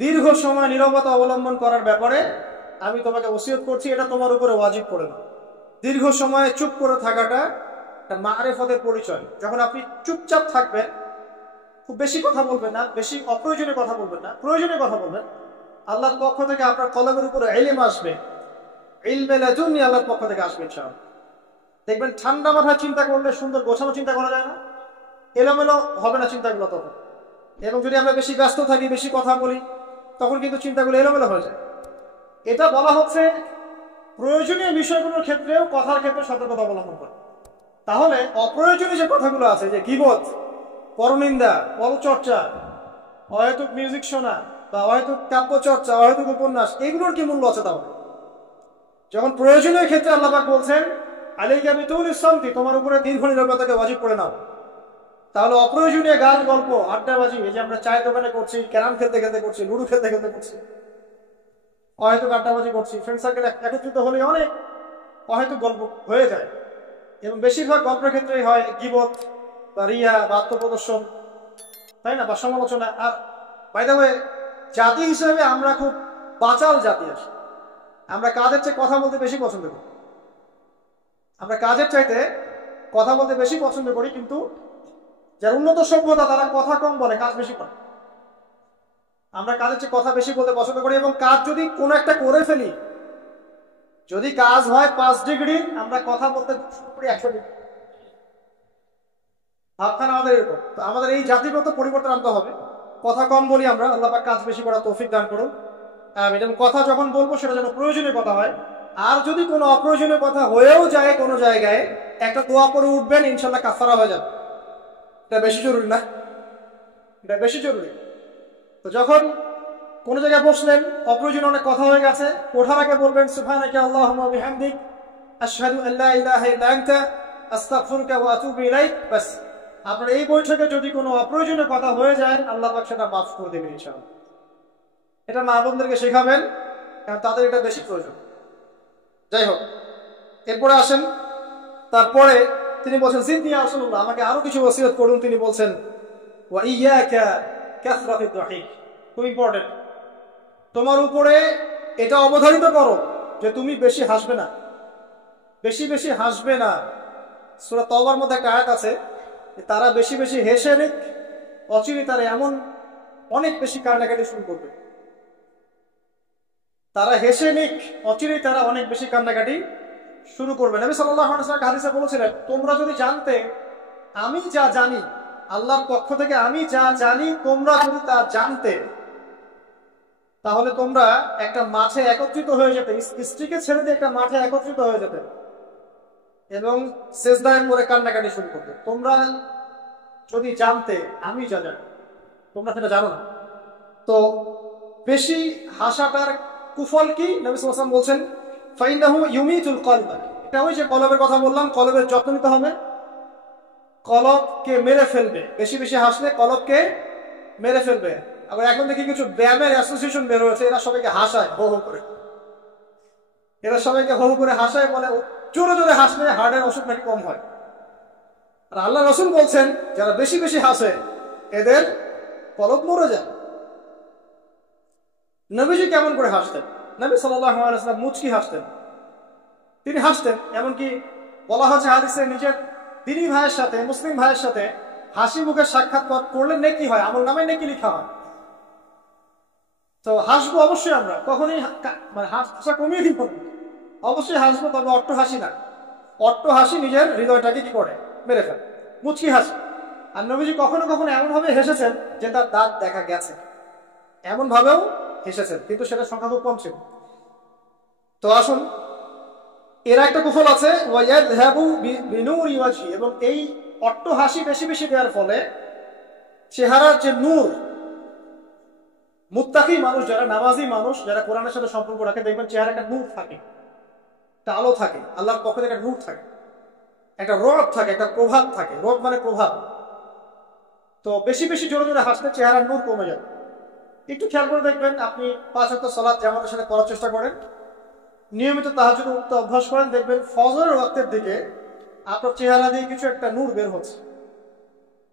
দীর্ঘ সময় নীরবতা অবলম্বন করার ব্যাপারে আমি তোমাকে ওসিয়ত করছি, এটা তোমার উপরে ওয়াজিব করে না। দীর্ঘ সময় চুপ করে থাকাটা একটা মারেফতের পরিচয়। যখন আপনি চুপচাপ থাকবেন, খুব বেশি কথা বলবেন না, বেশি অপ্রয়োজনীয় কথা বলবেন না, প্রয়োজনীয় কথা বলবেন, আল্লাহর পক্ষ থেকে আপনার কলমের উপরে ইলম আসবে, ইলমে লাদুন্নি আল্লাহর পক্ষ থেকে আসবে ইনশাআল্লাহ। দেখবেন ঠান্ডা মাথায় চিন্তা করলে সুন্দর গোছানো চিন্তা করা যায় না, এলোমেলো হবে না চিন্তাগুলো তখন। এবং যদি আমরা বেশি ব্যস্ত থাকি, বেশি কথা বলি, তখন কিন্তু চিন্তাগুলো এলোমেলো হয়ে যায়। এটা বলা হচ্ছে প্রয়োজনীয় বিষয়গুলোর ক্ষেত্রেও কথার ক্ষেত্রে সতর্কতা অবলম্বন করে। তাহলে অপ্রয়োজনীয় যে কথাগুলো আছে, যে গীবত, পরনিন্দা, পরচর্চা, অহেতুক মিউজিক শোনা বা অহেতুক কাব্য চর্চা, অহেতুক উপন্যাস, এগুলোর কি মূল্য আছে? তাহলে যখন প্রয়োজনীয় ক্ষেত্রে আল্লাহ পাক বলছেন আলাইকা বিতুলিস সামতি, তোমার উপরে দীর্ঘ নীরবতাকে ওয়াজিব করে নাও, তাহলে অপ্রয়োজনীয় গান, গল্প, আড্ডাবাজি, এই যে আমরা চায়ের দোকানে করছি, ক্যারাম খেলতে খেলতে করছি, লুডো খেলতে খেলতে করছি, অহেতুক আড্ডাবাজি করছি, ফ্রেন্ড সার্কেল একত্রিত হলে অনেক অহেতুক গল্প হয়ে যায়। এবং বেশিরভাগ গল্পের ক্ষেত্রেই হয় গীবত বা রিয়া বা আত্মপ্রদর্শন, তাই না, বা সমালোচনা। আর বাই দ্য ওয়ে, জাতি হিসেবে আমরা খুব বাচাল জাতি আছি। আমরা কাজের চেয়ে কথা বলতে বেশি পছন্দ করি। আমরা কাজের চাইতে কথা বলতে বেশি পছন্দ করি, কিন্তু যারা উন্নত সভ্যতা তারা কথা কম বলে, কাজ বেশি করে। আমরা কাজের চেয়ে কথা বেশি বলতে পছন্দ করি, এবং কাজ যদি কোনো একটা করে ফেলি, যদি কাজ হয় 5 ডিগ্রি, আমরা কথা বলতে শুরু করি 100 ডিগ্রি। ভাবখানা আমাদের এরকম। তো আমাদের এই জাতিগত পরিবর্তন আনতে হবে। কথা কম বলি আমরা, আল্লাহ পাক কাজ বেশি করার তৌফিক দান করুন। এবং কথা যখন বলবো সেটা যেন প্রয়োজনীয় কথা হয়। আর যদি কোনো অপ্রয়োজনীয় কথা হয়েও যায় কোনো জায়গায়, একটা দোয়া করে উঠবেন, ইনশাল্লাহ কাফারা হয়ে যাবে। এটা বেশি জরুরি না? এটা বেশি জরুরি। তো যখন কোনো জায়গায় বসলেন, অপ্রয়োজনীয় অনেক কথা হয়ে গেছে, ওঠার আগে বলবেন সুবহানাকা আল্লাহুম্মা ওয়া বিহামদিক আশহাদু আল্লা ইলাহা ইল্লা আনতা আস্তাগফিরুকা ওয়া আতুবু ইলাইক। বাস, আপনার এই বৈঠকে যদি কোনো অপ্রয়োজনীয় কথা হয়ে যায়, আল্লাহ পাক সেটা মাফ করে দেবেন ইনশাআল্লাহ। এটা মা বোনদেরকে শেখাবেন, কারণ তাদের এটা বেশি প্রয়োজন। যাই হোক, এরপরে আসেন। তারপরে তিনি বলছেন জিদনি ইয়া রাসূলুল্লাহ, আমাকে আরো কিছু ওসিয়ত করুন। তিনি বলছেন ওয়া ইয়াকা কাসরাতুদ দাহিক, খুব ইম্পর্টেন্ট। তোমার উপরে এটা অবধারিত করো যে তুমি বেশি হাসবে না, বেশি বেশি হাসবে না। সূরা তাওবার মধ্যে একটা আয়াত আছে, তারা বেশি বেশি হেসে নিক, অচিরে তারা এমন অনেক বেশি কান্নাকাটি শুরু করবে। তারা হেসে নিক, অচিরেই তারা অনেক বেশি কান্নাকাটি শুরু করবে। নবী সাল্লাল্লাহু আলাইহি ওয়াসাল্লাম হাদিসে বলেছিলেন, তোমরা যদি জানতে আমি যা জানি, আল্লাহর পক্ষ থেকে আমি যা জানি, তোমরা যদি তা জানতে, তাহলে তোমরা একটা মাঠে একত্রিত হয়ে যেতে, স্ত্রীকে ছেড়ে দিয়ে একটা মাঠে একত্রিত হয়ে যেতে এবং সেজদায় পড়ে কান্নাকাটি শুরু করতে। তোমরা যদি জানতে আমি যা জানি, তোমরা সেটা জানো না। তো বেশি হাসাটার কুফল কি? নবী সাল্লাল্লাহু আলাইহি ওয়াসাল্লাম বলছেন ফাইন্নাহু ইউমিতুল কলব। এটা ওই যে কলবের কথা বললাম, কলবের যত্ন নিতে হবে, কলবকে মেরে ফেলবে। বেশি বেশি হাসলে কলবকে মেরে ফেলবে। আবার এখন দেখি কিছু ব্যায়ামের অ্যাসোসিয়েশন বের হয়েছে, এরা সবাইকে হাসায় হো হো করে, এরা সবাইকে হো হো করে হাসায়, বলে জোরে জোরে হাসলে হার্টের অসুখ নাকি কম হয়। আর আল্লাহ রাসূল বলছেন যারা বেশি বেশি হাসে এদের কলব মরে যায়। নবীজি কেমন করে হাসতেন? নবী সাল্লাল্লাহু আলাইহি ওয়াসাল্লাম মুচকি হাসতেন। তিনি হাসতেন, এমনকি বলা হচ্ছে হাদিসে নিজের দিনী ভাইয়ের সাথে, মুসলিম ভাইয়ের সাথে হাসি মুখে সাক্ষাৎ করলে নেকি হয়, আমল নামে নেকি লেখা হয়। তো হাসবো অবশ্যই আমরা, কখনোই মানে হাসা কমিয়ে দিব, অবশ্যই হাসবো, তবে অট্ট হাসি না। অট্ট হাসি নিজের হৃদয়টাকে কি করে, মেরে ফেলে। মুচকি হাসি। আর নবীজি কখনো কখনো এমন ভাবে হেসেছেন যে তার দাঁত দেখা গেছে, এমন ভাবেও হেসেছেন, কিন্তু সেটা সংখ্যা খুব কম ছিল। তো আসুন, এর একটা কুফল আছে, এবং এই অট্ট হাসি বেশি বেশি দেওয়ার ফলে চেহারার যে নূর, মুত্তাকি মানুষ যারা, নামাজি মানুষ যারা কোরআনের সাথে সম্পর্ক রাখে, দেখবেন চেহারা একটা নূর থাকে, একটা আলো থাকে, আল্লাহর পক্ষ থেকে একটা নূর থাকে, একটা রব থাকে, একটা প্রভাব থাকে। রব মানে প্রভাব। তো বেশি বেশি জোরে জোরে হাসলে চেহারার নূর কমে যাবে। একটু খেয়াল করে দেখবেন, আপনি 5 ওয়াক্ত সালাত জামাতের সাথে করার চেষ্টা করেন, নিয়মিত তাহাজ্জুদ উঠতে অভ্যাস করেন, দেখবেন ফজরের ওয়াক্তের দিকে আপনার চেহারা দিয়ে কিছু একটা নূর বের হচ্ছে।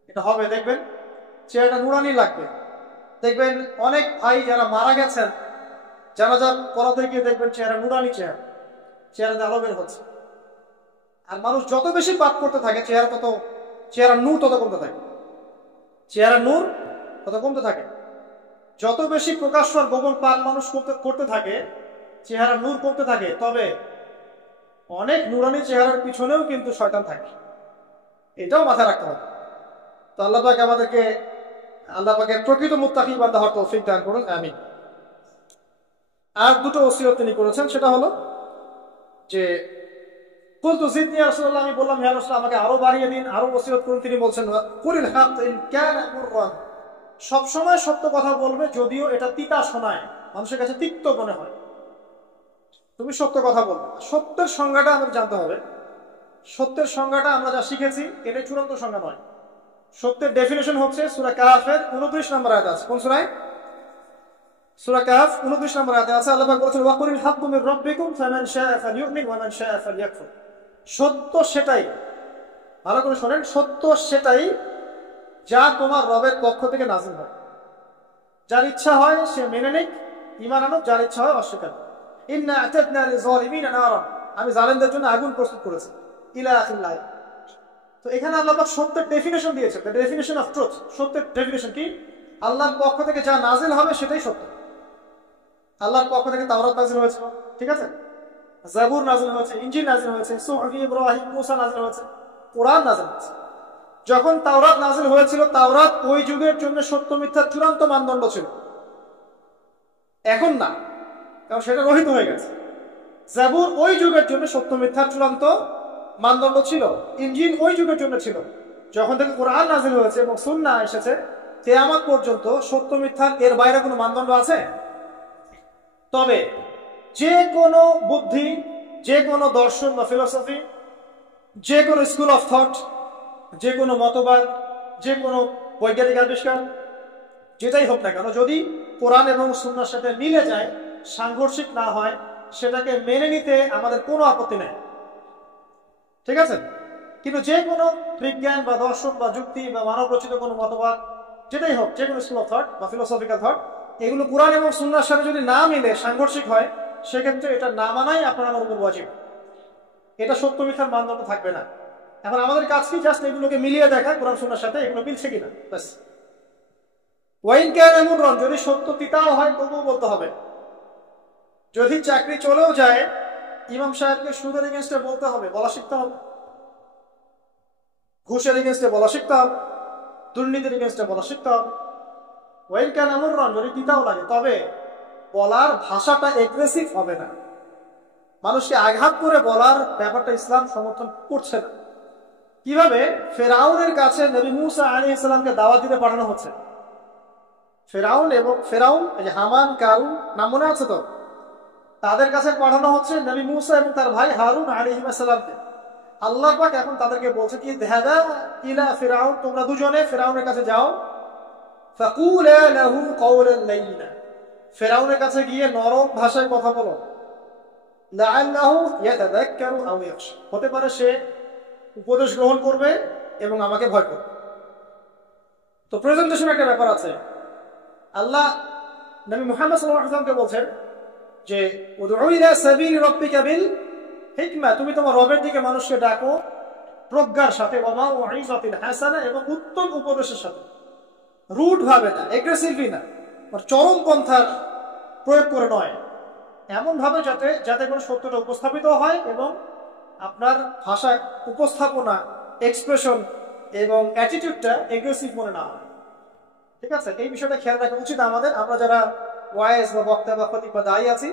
এটা হবে, দেখবেন চেহারাটা নুরানি লাগবে। দেখবেন অনেক ভাই যারা মারা গেছেন, জানাজা পড়াতে গিয়ে দেখবেন চেহারা নুরানি চেহারাতে আলো বের হচ্ছে। আর মানুষ যত বেশি পাপ করতে থাকে চেহারা নূর তত কমতে থাকে, চেহারা নূর তত কমতে থাকে। যত বেশি প্রকাশ্য আর গোপন পাপ মানুষ করতে থাকে চেহারা নূর কমতে থাকে। তবে অনেক নুরানি চেহারার পিছনেও কিন্তু শয়তান থাকে, এটাও মাথায় রাখতে হবে। তো আল্লাহ পাকের প্রকৃত মুত্তাকি বান্দা হওয়ার তৌফিক দান করুন, আমিন। আর দুটো ওসিয়ত তিনি করেছেন, সেটা হলো যে কুলতু জিদনি ইয়া রাসূলুল্লাহ, আমি বললাম ইয়া রাসূলুল্লাহ আমাকে আরো বাড়িয়ে দিন, আরো ওসিয়ত করুন। তিনি বলছেন কুলিল হাক ইন কানা মুররান, সবসময় সত্য কথা বলবে যদিও এটা তিতা শোনায়, মানুষের কাছে তিক্ত মনে হয়, তুমি সত্য কথা বলবে। সত্যের সংজ্ঞাটা আমাদের জানতে হবে। সত্যের সংজ্ঞাটা আমরা যা শিখেছি এটা চূড়ান্ত সংজ্ঞা নয়। সত্যের ডেফিনেশন হচ্ছে সূরা কাহফের 29 নম্বর আয়াত আছে। কোন সূরায়? সূরা কাহফ 29 নম্বর আয়াতে আছে। আল্লাহ পাক বলেছেন ওয়াকুলিল হাক্কু মির রাব্বিকুম ফামান শাআ ফালইউমিন ওয়া মান শাআ ফালইয়াকফুর। সত্য সেটাই, ভালো করে শোনেন, সত্য সেটাই যা তোমার রবের পক্ষ থেকে নাযিল হয়। যার ইচ্ছা হয় সে মেনে নিক, ঈমান আনুক, যার ইচ্ছা হয় অস্বীকার। ইন্না আ'তাদনা লিযালিমিনা নারা, আমি জালেমদের জন্য আগুন প্রস্তুত করেছি, ইলা আখিল আয়াত। তো এখানে আল্লাহ পাক সত্যের ডেফিনেশন দিয়েছে, দ্য ডেফিনেশন অফ ট্রুথ। সত্যের ডেফিনেশন কি? আল্লাহর পক্ষ থেকে যা নাজিল হবে সেটাই সত্য। আল্লাহর পক্ষ থেকে তাওরাত নাজিল হয়েছে, ঠিক আছে, জাবুর নাজিল হয়েছে, ইনজিল নাজিল হয়েছে, সুহফ ইব্রাহিম মুসা নাজিল হয়েছে, কোরআন নাজিল হয়েছে। যখন তাওরাত নাজিল হয়েছিল, তাওরাত ওই যুগের জন্য সত্য মিথ্যার চূড়ান্ত মানদণ্ড ছিল। এখন না, কারণ সেটা রহিত হয়ে গেছে। জাবুর ওই যুগের জন্য সত্য মিথ্যার চূড়ান্ত মানদণ্ড ছিল, ইনজিল ওই যুগের জন্য ছিল। যখন থেকে কোরআন নাজিল হয়েছে এবং সুন্নাহ এসেছে, কিয়ামত পর্যন্ত সত্য মিথ্যার এর বাইরে কোনো মানদণ্ড আছে? তবে যে কোনো বুদ্ধি, যে কোনো দর্শন বা ফিলোসফি, যে কোনো স্কুল অফ থট, যে কোনো মতবাদ, যে কোনো বৈজ্ঞানিক আবিষ্কার, যেটাই হোক না কেন, যদি কোরআন এবং সুন্নাহর সাথে মিলে যায়, সাংঘর্ষিক না হয়, সেটাকে মেনে নিতে আমাদের কোনো আপত্তি নেই, ঠিক আছে। কিন্তু যে কোনো বিজ্ঞান বা দর্শন বা যুক্তি বা মানব রচিত কোনো মতবাদ, যেটাই হোক, যে কোনো স্কুল অফ থট বা ফিলোসফিক্যাল থট, এগুলো কোরআন এবং সুন্নাহর সাথে যদি না মিলে, সাংঘর্ষিক হয়, সেক্ষেত্রে এটা না মানাই আপনার আমার উপর ওয়াজিব। এটা সত্য মিথ্যার মানদণ্ড থাকবে না। এখন আমাদের কাজ কি? জাস্ট এগুলোকে মিলিয়ে দেখা কোরআন সুন্নাহর সাথে, এগুলো মিলছে কিনা, ব্যাস। ওয়াইন কান মুররান, যদি সত্য তিতাও হয় তবুও বলতে হবে। যদি চাকরি চলেও যায়, ইমাম সাহেবকে সুদের এগেনস্টে বলতে হবে, বলা শিখতে হবে। ঘুষের এগেনস্টে বলা শিখতে হবে, দুর্নীতির এগেনস্টে বলা শিখতে হবে। ওয়াইন কান মুররান, যদি তিতাও লাগে, তবে বলার ভাষাটা এগ্রেসিভ হবে না, মানুষকে আঘাত করে বলার ব্যাপারটা ইসলাম সমর্থন করছে না। কিভাবে? ফেরাউনের কাছে নবী মুসা আলাইহিস সালামকে দাওয়াত দিতে পাঠানো হচ্ছে। ফেরাউন, এই যে হামান, কারুন নাম মনে আছে তো, তাদের কাছে পাঠানো হচ্ছে নবী মুসা এবং তার ভাই হারুন আলাইহিস সালামকে। আল্লাহ পাক এখন তাদেরকে বলছে কি, যাহাবা ইলা ফিরাউন, তোমরা দুজনে ফেরাউনের কাছে যাও, ফাকুলা লাহু কাওলান লাইয়িনা, ফেরাউনের কাছে গিয়ে নরম ভাষায় কথা বলো, লাআল্লাহু ইয়াতাযাক্কারু আও ইয়াখশা, হতে পারে সে উপদেশ গ্রহণ করবে এবং আমাকে ভয় করবে। তো প্রেজেন্টেশন একটা ব্যাপার আছে। আল্লাহ নবী মুহাম্মদ সাল্লাল্লাহু আলাইহি ওয়াসাল্লামকে বলছেন যে উদউ ইলা সাবিলি রাব্বিকা বিল হিকমা, তুমি তোমার রবের দিকে মানুষকে ডাকো প্রজ্ঞার সাথে, ওয়া মাউইযাতিল হাসানা, এবং উত্তম উপদেশের সাথে, রুড ভাবে না, এগ্রেসিভলি না, চরম পন্থার প্রয়োগ করে নয়, এমন ভাবে যাতে করে সত্যটা উপস্থাপিত হয় এবং আপনার ভাষা উপস্থাপনা, এক্সপ্রেশন এবং অ্যাটিটিউডটা এগ্রেসিভ মনে না হয়, ঠিক আছে। এই বিষয়টা খেয়াল রাখা উচিত আমাদের। আমরা যারা ওয়াইজ বা বক্তা বা খতিব বা দায়ী আছি,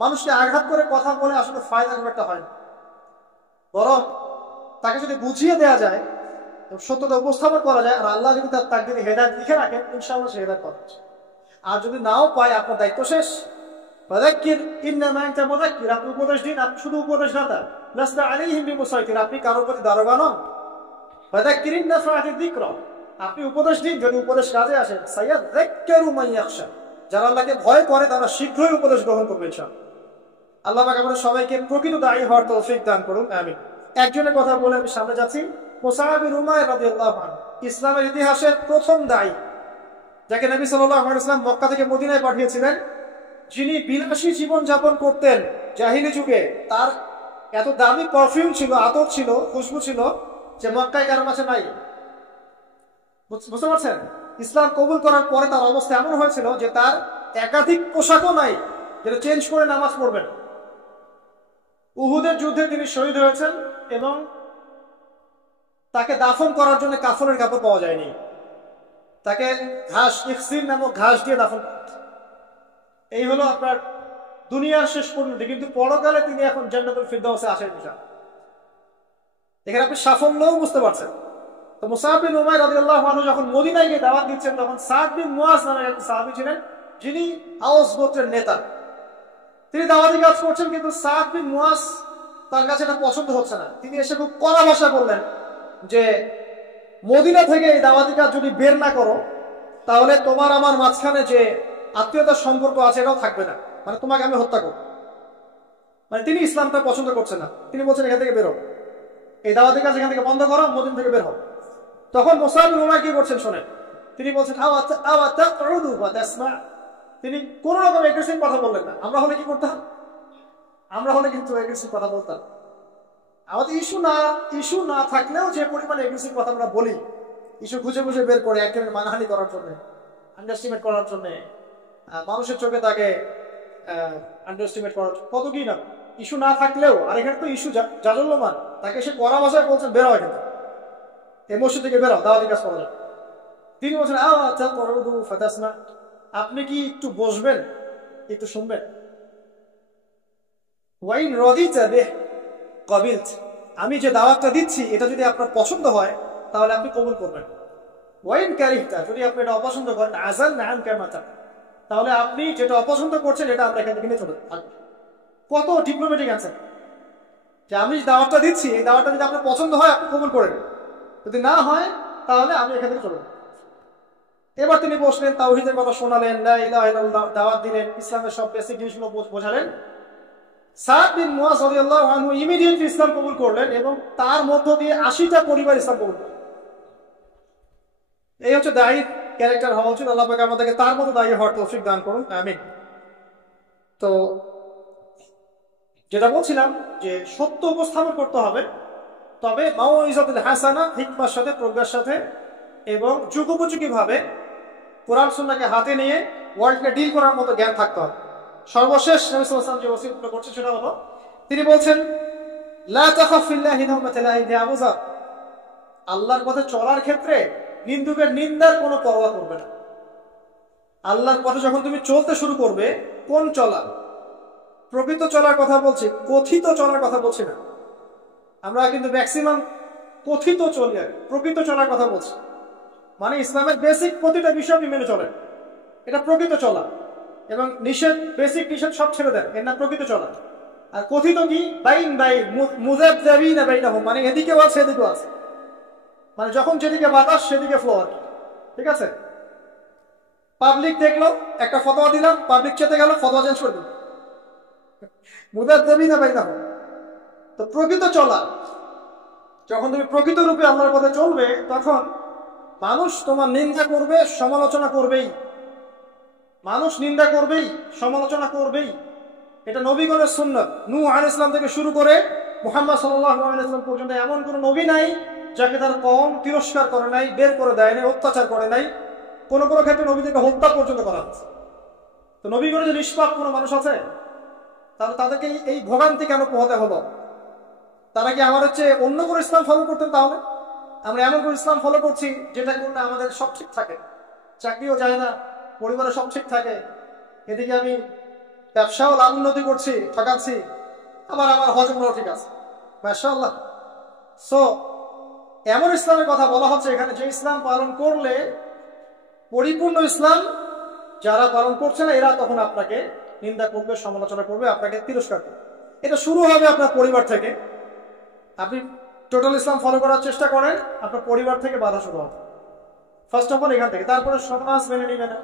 মানুষকে আঘাত করে কথা বলে আসলে ফায়দা খুব একটা হয় না, বরং তাকে যদি বুঝিয়ে দেওয়া যায়, সত্যতা উপস্থাপন করা যায়, আর আল্লাহ যদি তার তাকদীরে হেদায়েত লিখে রাখেন, ইনশাআল্লাহ সে হেদায়েত পাবে। আর যদি নাও পায়, আপনার দায়িত্ব শেষ। ফাযাক্কির ইন্নামা আনতা মুযাক্কির, আপনি উপদেশ দিন, আপনি শুধু উপদেশদাতা। লাস্তা আলাইহিম বিমুসাইতির, আপনি কারোর প্রতি দারোগা নন। ফাযাক্কির ইন নাফআতিয যিকরা, আপনি উপদেশ দিন, যদি উপদেশ কাজে আসে। সায়াযাক্কারু মান ইয়াখশা, যারা আল্লাহকে ভয় করে তারা শীঘ্রই উপদেশ গ্রহণ করবে ইনশাআল্লাহ। আল্লাহ পাক আমাদের সবাইকে প্রকৃত দায়ী হওয়ার তৌফিক দান করুন, আমিন। একজনের কথা বলে আমি সামনে যাচ্ছি। মুসআব বিন উমাইর রাদিয়াল্লাহু আনহু ইসলামের ইতিহাসের প্রথম দায়ী, যাকে নবী সাল্লাল্লাহু আলাইহি ওয়াসাল্লাম মক্কা থেকে মদিনায় পাঠিয়েছিলেন, যিনি বিলাসী জীবন যাপন করতেন জাহিলি যুগে, তার এত দামি পারফিউম ছিল, আতর ছিল, খুশবু ছিল যে মক্কায় কারো কাছে নাই। বুঝতে পারছেন? ইসলাম কবুল করার পরে তার অবস্থা এমন হয়েছিল যে তার একাধিক পোশাকও নাই যেটা চেঞ্জ করে নামাজ পড়বেন। উহুদের যুদ্ধে তিনি শহীদ হয়েছেন এবং তাকে দাফন করার জন্য কাফনের কাপড় পাওয়া যায়নি, তাকে ঘাস, ইখসির নামক ঘাস দিয়ে দাফন। এই হলো আপনার দুনিয়ার শেষ পরিণতি। কিন্তু পরকালে তিনি এখন জান্নাতুল ফিরদাউসে আসেন ইনশাআল্লাহ। এখানে আপনি সাফল্যও বুঝতে পারছেন। তো মুসআব বিন উমাইর রাদিয়াল্লাহু আনহু যখন মদিনায় গিয়ে দাওয়াত দিচ্ছেন, তখন সাদ বিন মুআজ নামে এক সাহাবী ছিলেন, যিনি আওস গোত্রের নেতা। তিনি দাওয়াতি কাজ করছেন, কিন্তু সাদ বিন মুআজ তার কাছে এটা পছন্দ হচ্ছে না। তিনি এসে খুব কড়া ভাষা বললেন যে মদিনা থেকে এই দাওয়াতি কাজ যদি বের না করো, তাহলে তোমার আমার মাঝখানে যে আত্মীয়তার সম্পর্ক আছে এটাও থাকবে না, মানে তোমাকে আমি হত্যা করব। মানে তিনি ইসলামটা পছন্দ করছেন না। তিনি বলছেন এখান থেকে বেরো, এই দাওয়াতি কাজ এখান থেকে বন্ধ করো, মদিনা থেকে বের হও। তখন মুসআব বিন উমাইর কি করছেন শোনেন। তিনি বলছেন তিনি কোন রকম এগ্রেসিভ কথা বললেন না। আমরা হলে কি করতাম? আমরা হলে কিন্তু এগ্রেসিভ কথা বলতাম। আমাদের ইস্যু না থাকলেও যে পরিমাণে এগ্রেসিভ কথা আমরা বলি, ইস্যু খুঁজে খুঁজে বের করে একজনের মানহানি করার জন্য, আন্ডারস্টিমেট করার জন্য, মানুষের চোখে তাকে আন্ডারস্টিমেট করার, কত কি না ইস্যু না থাকলেও। আর এখানে তো ইস্যু জাজল্যমান, তাকে সে কড়া ভাষায় বলছেন বেরো এখান থেকে, এই মসজিদ থেকে বেরো, দাওয়াতি কাজ করা যায়। তিনি বলছেন আপনি কি একটু বসবেন, একটু শুনবেন? ওয়াইন রাদিতা বিহি কবিলত, আমি যে দাওয়াতটা দিচ্ছি এটা যদি আপনার পছন্দ হয় তাহলে আপনি কবুল করবেন। ওয়াইন কারিহতা, যদি আপনি এটা অপছন্দ করেন, আযালনা আনকা মাতা, তাহলে আপনি যেটা অপছন্দ করছেন এটা আমরা এখান থেকে নিয়ে চলে থাকবো। কত ডিপ্লোম্যাটিক অ্যান্সার, যে আমি যে দাওয়াতটা দিচ্ছি এই দাওয়াতটা যদি আপনার পছন্দ হয় আপনি কবুল করেন, যদি না হয় তাহলে আমি এখান থেকে চলে যাব। এবার তিনি বসলেন, তাওহীদের কথা শোনালেন, লা ইলাহা ইল্লাল্লাহ দাওয়াত দিলেন, ইসলামের সব বেসিক জিনিসগুলো বোঝালেন। সাদ বিন মুআজ রাদিয়াল্লাহু আনহু ইমিডিয়েটলি ইসলাম কবুল করলেন এবং তার মধ্য দিয়ে 80টা পরিবার ইসলাম কবুল করলেন। এই হচ্ছে দায়ী ক্যারেক্টার হওয়া উচিত। আল্লাহ পাক আমাদেরকে তার মতো দায়ী হওয়ার তৌফিক দান করুন, আমিন। তো যেটা বলছিলাম যে সত্য উপস্থাপন করতে হবে, তবে মাউইজাতুল হাসানা, হিকমার সাথে, প্রজ্ঞার সাথে এবং যুগোপযোগী ভাবে কোরআন সুন্নাহকে হাতে নিয়ে ওয়ার্ল্ডকে ডিল করার মতো জ্ঞান থাকতে হবে। সর্বশেষ নবী সাল্লাল্লাহু আলাইহি ওয়াসাল্লাম যে ওসিয়তটা করছেন সেটা হলো, তিনি বলছেন লা তাখাফ ফিল্লাহি লাওমাতা লাইম, হে আবু যর, আল্লাহর পথে চলার ক্ষেত্রে নিন্দুকের নিন্দার কোনো পরোয়া করবে না। আল্লাহর পথে যখন তুমি চলতে শুরু করবে, কোন চলা? প্রকৃত চলার কথা বলছি, কথিত চলার কথা বলছি না। আমরা কিন্তু ম্যাক্সিমাম কথিত চলি, আর প্রকৃত চলার কথা বলছি। মানে ইসলামের বেসিক প্রতিটা বিষয় আপনি মেনে চলেন, এটা প্রকৃত চলা। এবং নিষেধ, বেসিক নিষেধ সব ছেড়ে দেন, এর নাম প্রকৃত চলা। আর কথিত কি? বাইন বাইন মুযাবযাবিনা বাইনাহুম, মানে এদিকেও আছে এদিকেও আছে, মানে যখন যেদিকে বাতাস সেদিকে ফ্লো। ঠিক আছে? পাবলিক দেখলো, একটা ফতোয়া দিলাম, পাবলিক চেতে গেল, ফতোয়া চেঞ্জ করে দিল, মুযাবযাবিনা বাইনাহুম। তো প্রকৃত চলা, যখন তুমি প্রকৃত রূপে আল্লাহর পথে চলবে, তখন মানুষ তোমার নিন্দা করবে, সমালোচনা করবেই। মানুষ নিন্দা করবেই, সমালোচনা করবেই। এটা নবীগণের সুন্নাত। নূহ আলাইহিস সালাম থেকে শুরু করে মুহাম্মদ সাল্লাল্লাহু আলাইহি ওয়াসাল্লাম পর্যন্ত এমন কোন নবী নাই যাকে তার কওম তিরস্কার করে নাই, বের করে দেয় নাই, অত্যাচার করে নাই। কোন কোন ক্ষেত্রে নবীদেরকে হত্যা পর্যন্ত করা হচ্ছে। তো নবীগণের যে নিষ্পাপ কোনো মানুষ আছে, তাহলে তাদেরকে এই ভোগান্তি কেন পোহাতে হলো? তারা কি আমাদের চেয়ে অন্য কোনো ইসলাম ফলো করতেন? তাহলে আমরা এমন কোনো ইসলাম ফলো করছি যেটা করলে আমাদের সব ঠিক থাকে, চাকরিও যায় না, পরিবারে সব ঠিক থাকে, এদিকে আমি ব্যবসাও লাভ উন্নতি করছি, ঠকাচ্ছি, আবার আমার হজমরাও ঠিক আছে, মাশাআল্লাহ। সো এমন ইসলামের কথা বলা হচ্ছে এখানে, যে ইসলাম পালন করলে, পরিপূর্ণ ইসলাম যারা পালন করছে না, এরা তখন আপনাকে নিন্দা করবে, সমালোচনা করবে, আপনাকে তিরস্কার করবে। এটা শুরু হবে আপনার পরিবার থেকে। আপনি টোটাল ইসলাম ফলো করার চেষ্টা করেন, আপনার পরিবার থেকে বাধা শুরু হবে ফার্স্ট অফ অল, এখান থেকে। তারপরে সমাজ মেনে নিবে না,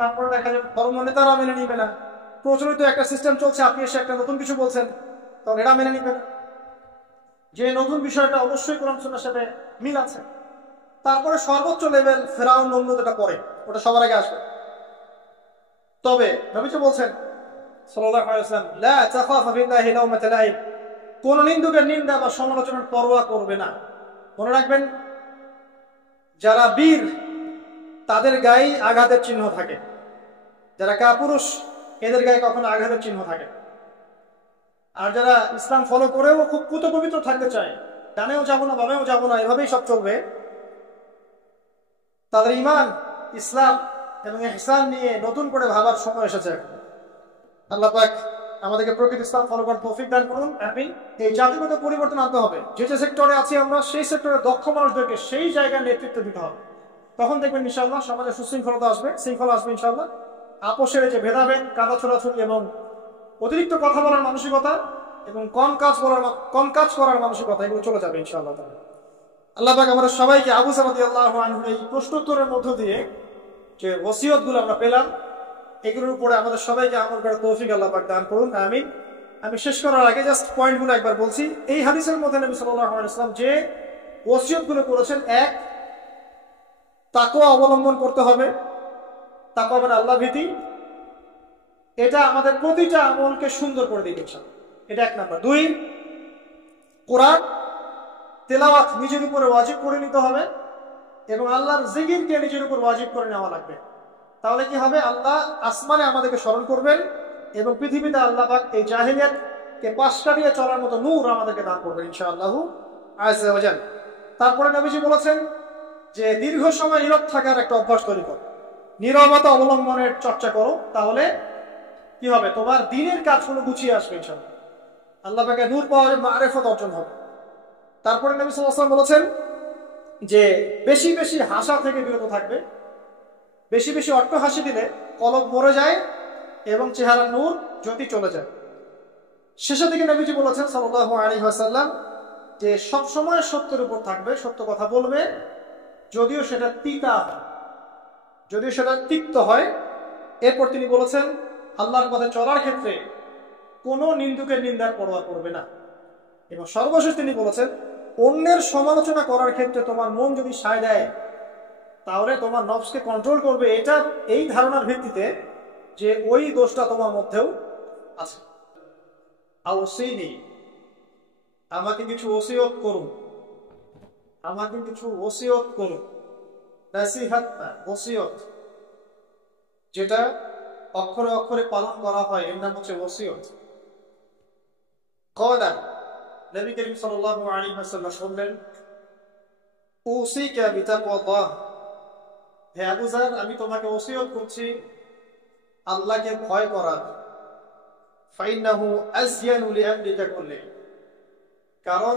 তারপরে দেখা যাবে ধর্ম নেতারা মেনে নিবে না। প্রচলিত একটা সিস্টেম চলছে, আপনি এসে একটা নতুন কিছু বলছেন, তখন এরা মেনে নিবে না, যে নতুন বিষয়টা অবশ্যই কোরআন সুন্নাহর সাথে মিল আছে। তারপরে সর্বোচ্চ লেভেল ফেরাউন নমরুদ, এটা পরে ওটা সবার আগে আসবে। তবে নবীজি বলছেন সাল্লাল্লাহু আলাইহি ওয়াসাল্লাম, লা তাখাফা ফিল্লাহি লাওমাতা লাইম, কোন নিন্দুকের নিন্দা বা সমালোচনার পরোয়া করবে না। মনে রাখবেন, যারা বীর তাদের গায়ে আঘাতের চিহ্ন থাকে, যারা কাপুরুষ এদের গায়ে কখনো আঘাতের চিহ্ন থাকে। আর যারা ইসলাম ফলো করেও খুব পুত পবিত্র থাকতে চায়, ডানেও যাবো না বামেও যাবো না, এভাবেই সব চলবে, তাদের ঈমান, ইসলাম এবং ইহসান নিয়ে নতুন করে ভাবার সময় এসেছে। আল্লাহ পাক আমাদেরকে প্রকৃত ইসলাম ফলো করার তৌফিক দান করুন, আমিন। এই জাতিগত পরিবর্তন আনতে হবে। যে যে সেক্টরে আছি আমরা, সেই সেক্টরে দক্ষ মানুষদেরকে সেই জায়গায় নেতৃত্ব দিতে হবে। তখন দেখবেন ইনশাআল্লাহ সমাজে সুশৃঙ্খলতা আসবে, শৃঙ্খলা আসবে ইনশাআল্লাহ। আপোষের যে ভেদাভেদ, কাদা ছোড়াছুড়ি এবং অতিরিক্ত কথা বলার মানসিকতা এবং কম কাজ করার মানসিকতা, এগুলো চলে যাবে ইনশাআল্লাহ। আল্লাহ পাক আমাদের সবাইকে আবু সাঈদ রাদিয়াল্লাহু আনহুর এই প্রশ্নোত্তরের মধ্য দিয়ে যে ওসিয়তগুলো আমরা পেলাম, এগুলোর উপরে আমাদের সবাইকে আমল করার তৌফিক আল্লাহ পাক দান করুন, আমিন। আমি শেষ করার আগে জাস্ট পয়েন্টগুলো একবার বলছি। এই হাদিসের মধ্যে নবী সাল্লাল্লাহু আলাইহি ওয়াসাল্লাম যে ওসিয়তগুলো করেছেন, এক, তাকওয়া অবলম্বন করতে হবে, তাকওয়া মানে আল্লাহ ভীতি। এটা আমাদের প্রতিটা আমলকে সুন্দর করে দিবে ইনশাআল্লাহ, এটা এক নাম্বার। দুই, কোরআন তেলাওয়াত নিজের উপরে ওয়াজিব করে নিতে হবে এবং আল্লাহর জিকিরকে নিজের উপর ওয়াজিব করে নেওয়া লাগবে। তাহলে কি হবে, আল্লাহ আসমানে আমাদেরকে স্মরণ করবেন এবং পৃথিবীতে আল্লাহ পাক এই জাহিলিয়াতকে পাশ কাটিয়ে চলার মতো নূর আমাদেরকে দান করবেন ইনশাআল্লাহ আযজা ওয়া জাল। তারপরে নবীজি বলেছেন যে দীর্ঘ সময় নীরব থাকার একটা অভ্যাস তৈরি করো, নীরবতা অবলম্বনের চর্চা করো, তাহলে কি হবে, তোমার দিনের কাজগুলো গুছিয়ে আসবে ইনশাআল্লাহ। আল্লাহ পাকে নূর পাওয়া যাবে, মারিফত অর্জন হবে। তারপরে নবী সাল্লাল্লাহু আলাইহি ওয়াসাল্লাম বলেছেন যে বেশি বেশি হাসা থেকে বিরত থাকবে। বেশি বেশি অট্ট হাসি দিলে কলব মরে যায় এবং চেহারার নূর জ্যোতি চলে যায়। শেষের দিকে নবীজি বলেছেন সাল্লাল্লাহু আলাইহি ওয়াসাল্লাম যে সব সময় সত্যের উপর থাকবে, সত্য কথা বলবে, যদিও সেটা তিতা হয়, যদিও সেটা তিক্ত হয়। এরপর তিনি বলেছেন আল্লাহর পথে চলার ক্ষেত্রে কোনো নিন্দুকের নিন্দার পরোয়া করবে না। এবং সর্বশেষ তিনি বলেছেন অন্যের সমালোচনা করার ক্ষেত্রে তোমার মন যদি সায় দেয়, তাহলে তোমার নফসকে কন্ট্রোল করবে, এটা এই ধারণার ভিত্তিতে যে ওই দোষটা তোমার মধ্যেও আছে। আওসিনি, আমাকে কিছু ওসিয়ত করুন, আমাকে কিছু ওসিয়ত করুন। নাসিহাত না, ওসিয়ত, যেটা অক্ষরে অক্ষরে পালন করা হয়, এর নাম হচ্ছে ওসিয়ত। ক্বালা, নবী করিম সাল্লাল্লাহু আলাইহি ওয়াসাল্লাম বললেন, উসিকা বিতাকওয়াল্লাহ, হে আবু যার, আমি তোমাকে ওসিয়ত করছি আল্লাহকে ভয় করার। ফাইন্নাহু আযয়ানু লিআমরিকা কুল্লি, কারণ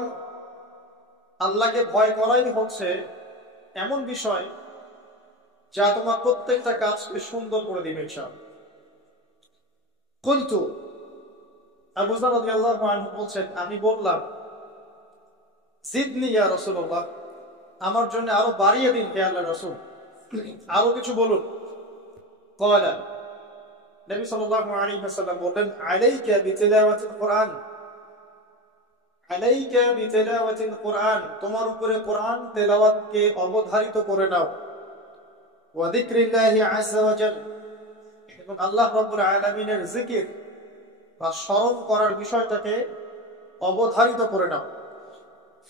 আল্লাহকে ভয় করাই হচ্ছে এমন বিষয় যা তোমার প্রত্যেকটা কাজকে সুন্দর করে দিবে ইনশাআল্লাহ। কুলতু, আবু যার রাদিয়াল্লাহু আনহু বলছেন, আমি বললাম, জিদনি ইয়া রাসূলুল্লাহ, আমার জন্য আরো বাড়িয়ে দিন হে আল্লাহর রাসূল, আরো কিছু বলুন। ক্বালা, নবী সাল্লাল্লাহু আলাইহি ওয়াসাল্লাম বলেন, আলাইকা বিতিলাওয়াতিল কুরআন, আলাইকা বিতিলাওয়াতিল কুরআন, তোমার উপরে কোরআন তেলাওয়াতকে অবধারিত করে নাও। ওয়া যিকরিল্লাহি আযজা ওয়া জাল, এবং আল্লাহ রাব্বুল আলামিনের জিকির বা স্মরণ করার বিষয়টাকে অবধারিত করে নাও।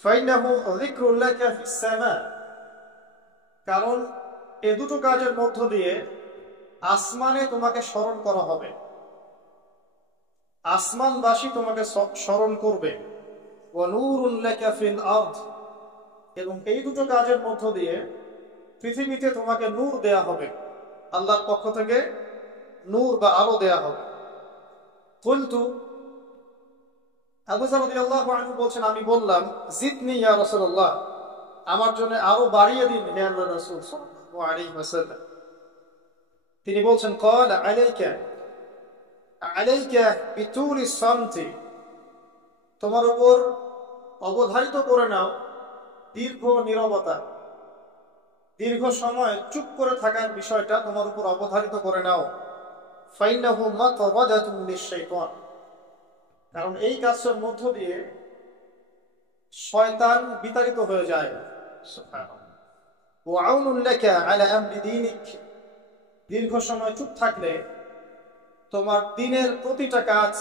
ফাইন্নাহু যিকরুল লাকা ফিস সামা, কারণ এই দুটো কাজের মধ্য দিয়ে আসমানে তোমাকে স্মরণ করা হবে, আসমানবাসী তোমাকে স্মরণ করবে। ওয়া নূরুল লাকা ফিল আরদ, এবং এই দুটো কাজের মধ্য দিয়ে পৃথিবীতে তোমাকে নূর দেয়া হবে, আল্লাহর পক্ষ থেকে নূর বা আলো দেয়া হবে। কুলতু, আবু যার রাদিয়াল্লাহু আনহু বলছেন, আমি বললাম, জিদনি ইয়া রাসূলুল্লাহ, আমার জন্য আরো বাড়িয়ে দিন হে আল্লাহর রাসূল সাল্লাল্লাহু আলাইহি ওয়াসাল্লাম। তিনি বলছেন, ক্বালা আলাইকা, আলাইকা বিতুলিস সামতি, তোমার উপর অবধারিত করে নাও দীর্ঘ নীরবতা, দীর্ঘ সময় চুপ করে থাকার বিষয়টা তোমার উপর অবধারিত করে নাও। ফাইন্নাহু মাতরাদাতুন লিশ-শাইতান, কারণ এই কাজের মধ্য দিয়ে শয়তান বিতাড়িত হয়ে যায়। সুবহানাল্লাহ। ওয়া আউনুন লাকা আলা আমরি দীনিক, দীর্ঘ সময় চুপ থাকলে তোমার দিনের প্রতিটা কাজ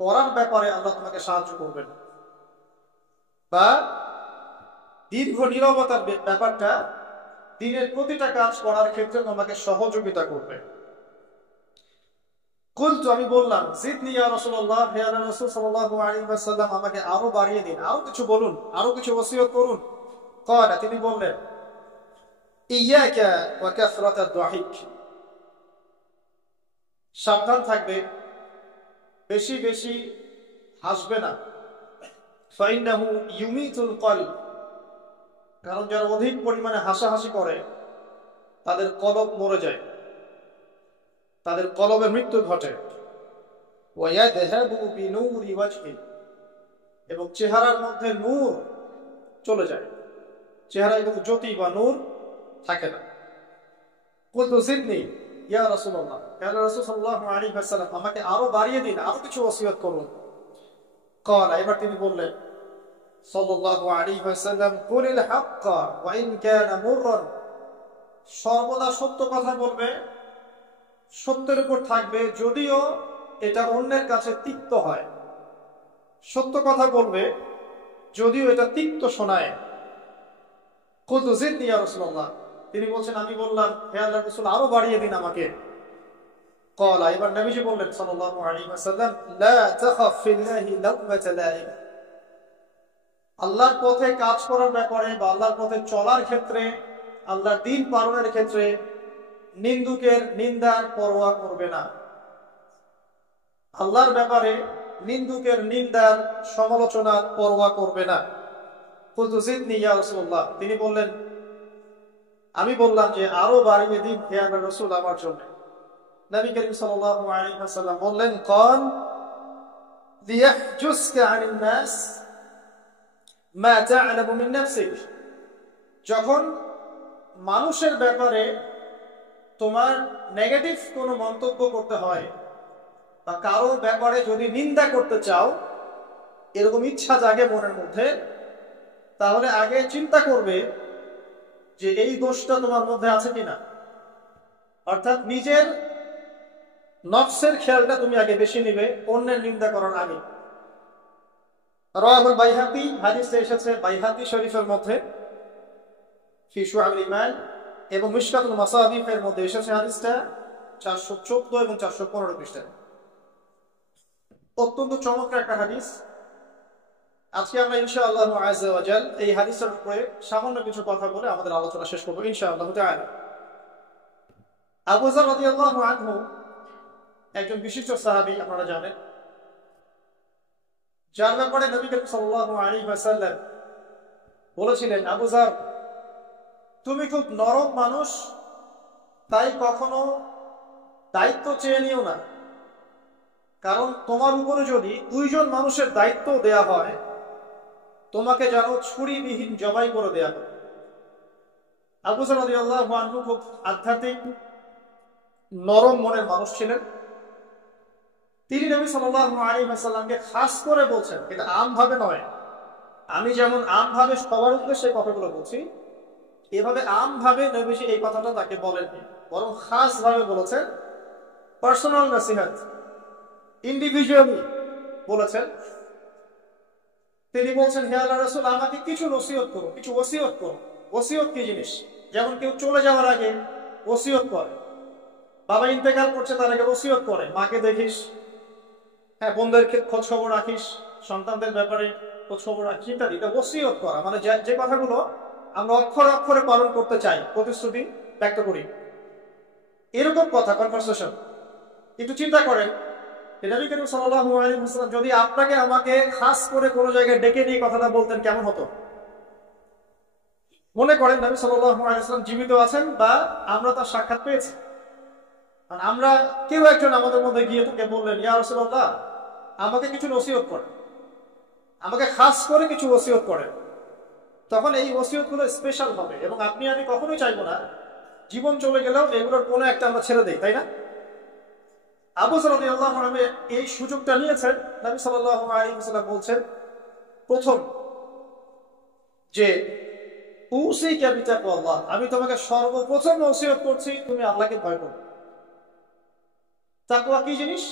করার ব্যাপারে আল্লাহ তোমাকে সাহায্য করবেন, বা দীর্ঘ নীরবতার ব্যাপারটা দিনের প্রতিটা কাজ করার ক্ষেত্রে তোমাকে সহযোগিতা করবে। কুলতু, আমি বললাম, জিদনি ইয়া রাসূলুল্লাহ, হে আল্লাহর রাসূল সাল্লাল্লাহু আলাইহি ওয়াসাল্লাম, আমাকে আরো বাড়িয়ে দিন, আরো কিছু বলুন, আরো কিছু ওসিয়ত করুন। ক্বালা, তিনি বললেন, ইয়াকা ওয়া কাসরাতাদ দুহিক, সাবধান থাকবে, বেশি বেশি হাসবে না। ফাইন্নাহু ইউমিতুল কলব, কারণ যারা অধিক পরিমাণে হাসাহাসি করে তাদের কলব মরে যায়, তাদের কলবের মৃত্যু ঘটে। ওয়ায়াযহাবু বিনূরি ওয়াজহি, এবং চেহারার মধ্যে নূর চলে যায়, চেহারায় কোনো জ্যোতি বা নূর থাকে না। কুলতু জিদনি ইয়া রাসূলুল্লাহ, হে রাসূল সাল্লাল্লাহু আলাইহি ওয়াসাল্লাম, আমাকে আরো বাড়িয়ে দিন, আরো কিছু ওসিয়ত করুন। ক্বালা, এবার তিনি বললেন সাল্লাল্লাহু আলাইহি ওয়াসাল্লাম, কুলিল হাক্কা ওয়া ইন কানা মুররান, সর্বদা সত্য কথা বলবে, সত্যের উপর থাকবে, যদিও এটা অন্যের কাছে তিক্ত হয়। সত্য কথা বলবে যদিও এটা তিক্ত শোনায়। কুলতু জিদনি ইয়া রাসূলুল্লাহ, তিনি বলছেন, আমি বললাম, হে আল্লাহর রাসূল, আরো বাড়িয়ে দিন আমাকে। ক্বালা, এবার নবীজি বললেন সাল্লাল্লাহু আলাইহি ওয়াসাল্লাম, লা তাখাফ ফিল্লাহি লাওমাতা লাইম, আল্লাহর পথে কাজ করার ব্যাপারে বা আল্লাহর পথে চলার ক্ষেত্রে, আল্লাহর দ্বীন পালনের ক্ষেত্রে নিন্দুকের নিন্দার পরোয়া করবে না। আল্লাহর ব্যাপারে নিন্দুকের নিন্দার সমালোচনার পরোয়া করবে না। কুলতু জিদনি ইয়া রাসূলুল্লাহ, তিনি বললেন, আমি বললাম যে আরো বাড়িয়ে দিন হে আল্লাহর রাসূল আমার জন্য। নবী করিম সাল্লাল্লাহু আলাইহি ওয়াসাল্লাম বললেন, ক্বাল লিয়াহজুসকা আনিন নাস মা তা'লামু মিন নাফসিক, যখন মানুষের ব্যাপারে তোমার নেগেটিভ কোনো মন্তব্য করতে হয় বা কারো ব্যাপারে যদি নিন্দা করতে চাও, এরকম ইচ্ছা জাগে মনের মধ্যে, তাহলে আগে চিন্তা করবে যে এই দোষটা তোমার মধ্যে আছে কিনা। অর্থাৎ নিজের নফসের খেয়ালটা তুমি আগে বেশি নিবে অন্যের নিন্দা করার আগে। রাওয়াহুল বাইহাকি, হাদিসে এসেছে বাইহাকি শরীফের মধ্যে ফি শুআবুল ঈমান, এবং মিশকাতুল মাসাবিহের মধ্যে এসেছে হাদিসটা 414 এবং 415 পৃষ্ঠায়। অত্যন্ত চমৎকার একটা হাদিস। আজকে আমরা ইনশাআল্লাহ আযজা ওয়া জাল এই হাদিসের উপরে সামান্য কিছু কথা বলে আমাদের আলোচনা শেষ করব ইনশাআল্লাহ তাআলা। আবু যর রাদিয়াল্লাহু আনহু একজন বিশিষ্ট সাহাবী, আপনারা জানেন, যার ব্যাপারে নবী করিম সাল্লাল্লাহু আলাইহি ওয়াসাল্লাম বলেছিলেন, আবু যর, তুমি খুব নরম মানুষ, তাই কখনো দায়িত্ব চেয়ে নিও না, কারণ তোমার উপরে যদি দুইজন মানুষের দায়িত্ব দেয়া হয়, তোমাকে যেন ছুরিবিহীন জবাই করে দেয়া হবে। আবু যর রাদিয়াল্লাহু আনহু খুব আধ্যাত্মিক নরম মনের মানুষ ছিলেন। তিনি নবী সাল্লাল্লাহু আলাইহি ওয়াসাল্লামকে খাস করে বলছেন, এটা আমভাবে নয়, আমি যেমন আমভাবে সবার উদ্দেশ্যে কথাগুলো বলছি, এভাবে আমভাবে নবীজি এই কথাটা তাকে বলেননি, বরং খাস ভাবে বলেছেন, পার্সোনাল নসিহত, ইন্ডিভিজুয়ালি বলেছেন। তিনি বলছেন, হে আল্লাহর রাসূল, আমাকে কিছু নসিহত করো, কিছু ওসিয়ত করো। ওসিয়ত কি জিনিস? যেমন কেউ চলে যাওয়ার আগে ওসিয়ত করে, বাবা ইন্তেকাল করছে তার আগে ওসিয়ত করে, মাকে দেখিস, হ্যাঁ, বোনদের খোঁজ খবর রাখিস, সন্তানদের ব্যাপারে খোঁজ খবর রাখিস ইত্যাদি। এটা ওসিয়ত করা, মানে যে কথাগুলো আমরা অক্ষরে অক্ষরে পালন করতে চাই, প্রতিশ্রুতি ব্যক্ত করি, এরকম কথা, কনভারসেশন। একটু চিন্তা করেন, নবী করিম সাল্লাল্লাহু আলাইহি ওয়াসাল্লাম যদি আপনাকে আমাকে খাস করে কোনো জায়গায় ডেকে নিয়ে কথাটা বলতেন, কেমন হতো? মনে করেন নবী সাল্লাল্লাহু আলাইহি ওয়াসাল্লাম জীবিত আছেন বা আমরা তার সাক্ষাৎ পেয়েছি, আর আমরা কেউ একজন আমাদের মধ্যে গিয়ে তাকে বললেন, ইয়া রাসূলুল্লাহ, আমাকে কিছু নসিহত করেন, আমাকে খাস করে কিছু ওসিয়ত করেন, তখন এই ওসিয়তগুলো স্পেশাল হবে এবং আপনি আমি কখনোই চাইবো না জীবন চলে গেলেও এগুলোর কোনো একটা আমরা ছেড়ে দেই, তাই না? আবু যর রাদিয়াল্লাহু আনহু এই সুযোগটা নিয়েছেন। নবী সাল্লাল্লাহু আলাইহি ওয়াসাল্লাম বলছেন, প্রথম যে উসিকা বিতাকওয়াল্লাহ, আমি তোমাকে সর্বপ্রথম ওসিয়ত করছি তুমি আল্লাহকে ভয় করো। তাকওয়া কি জিনিস?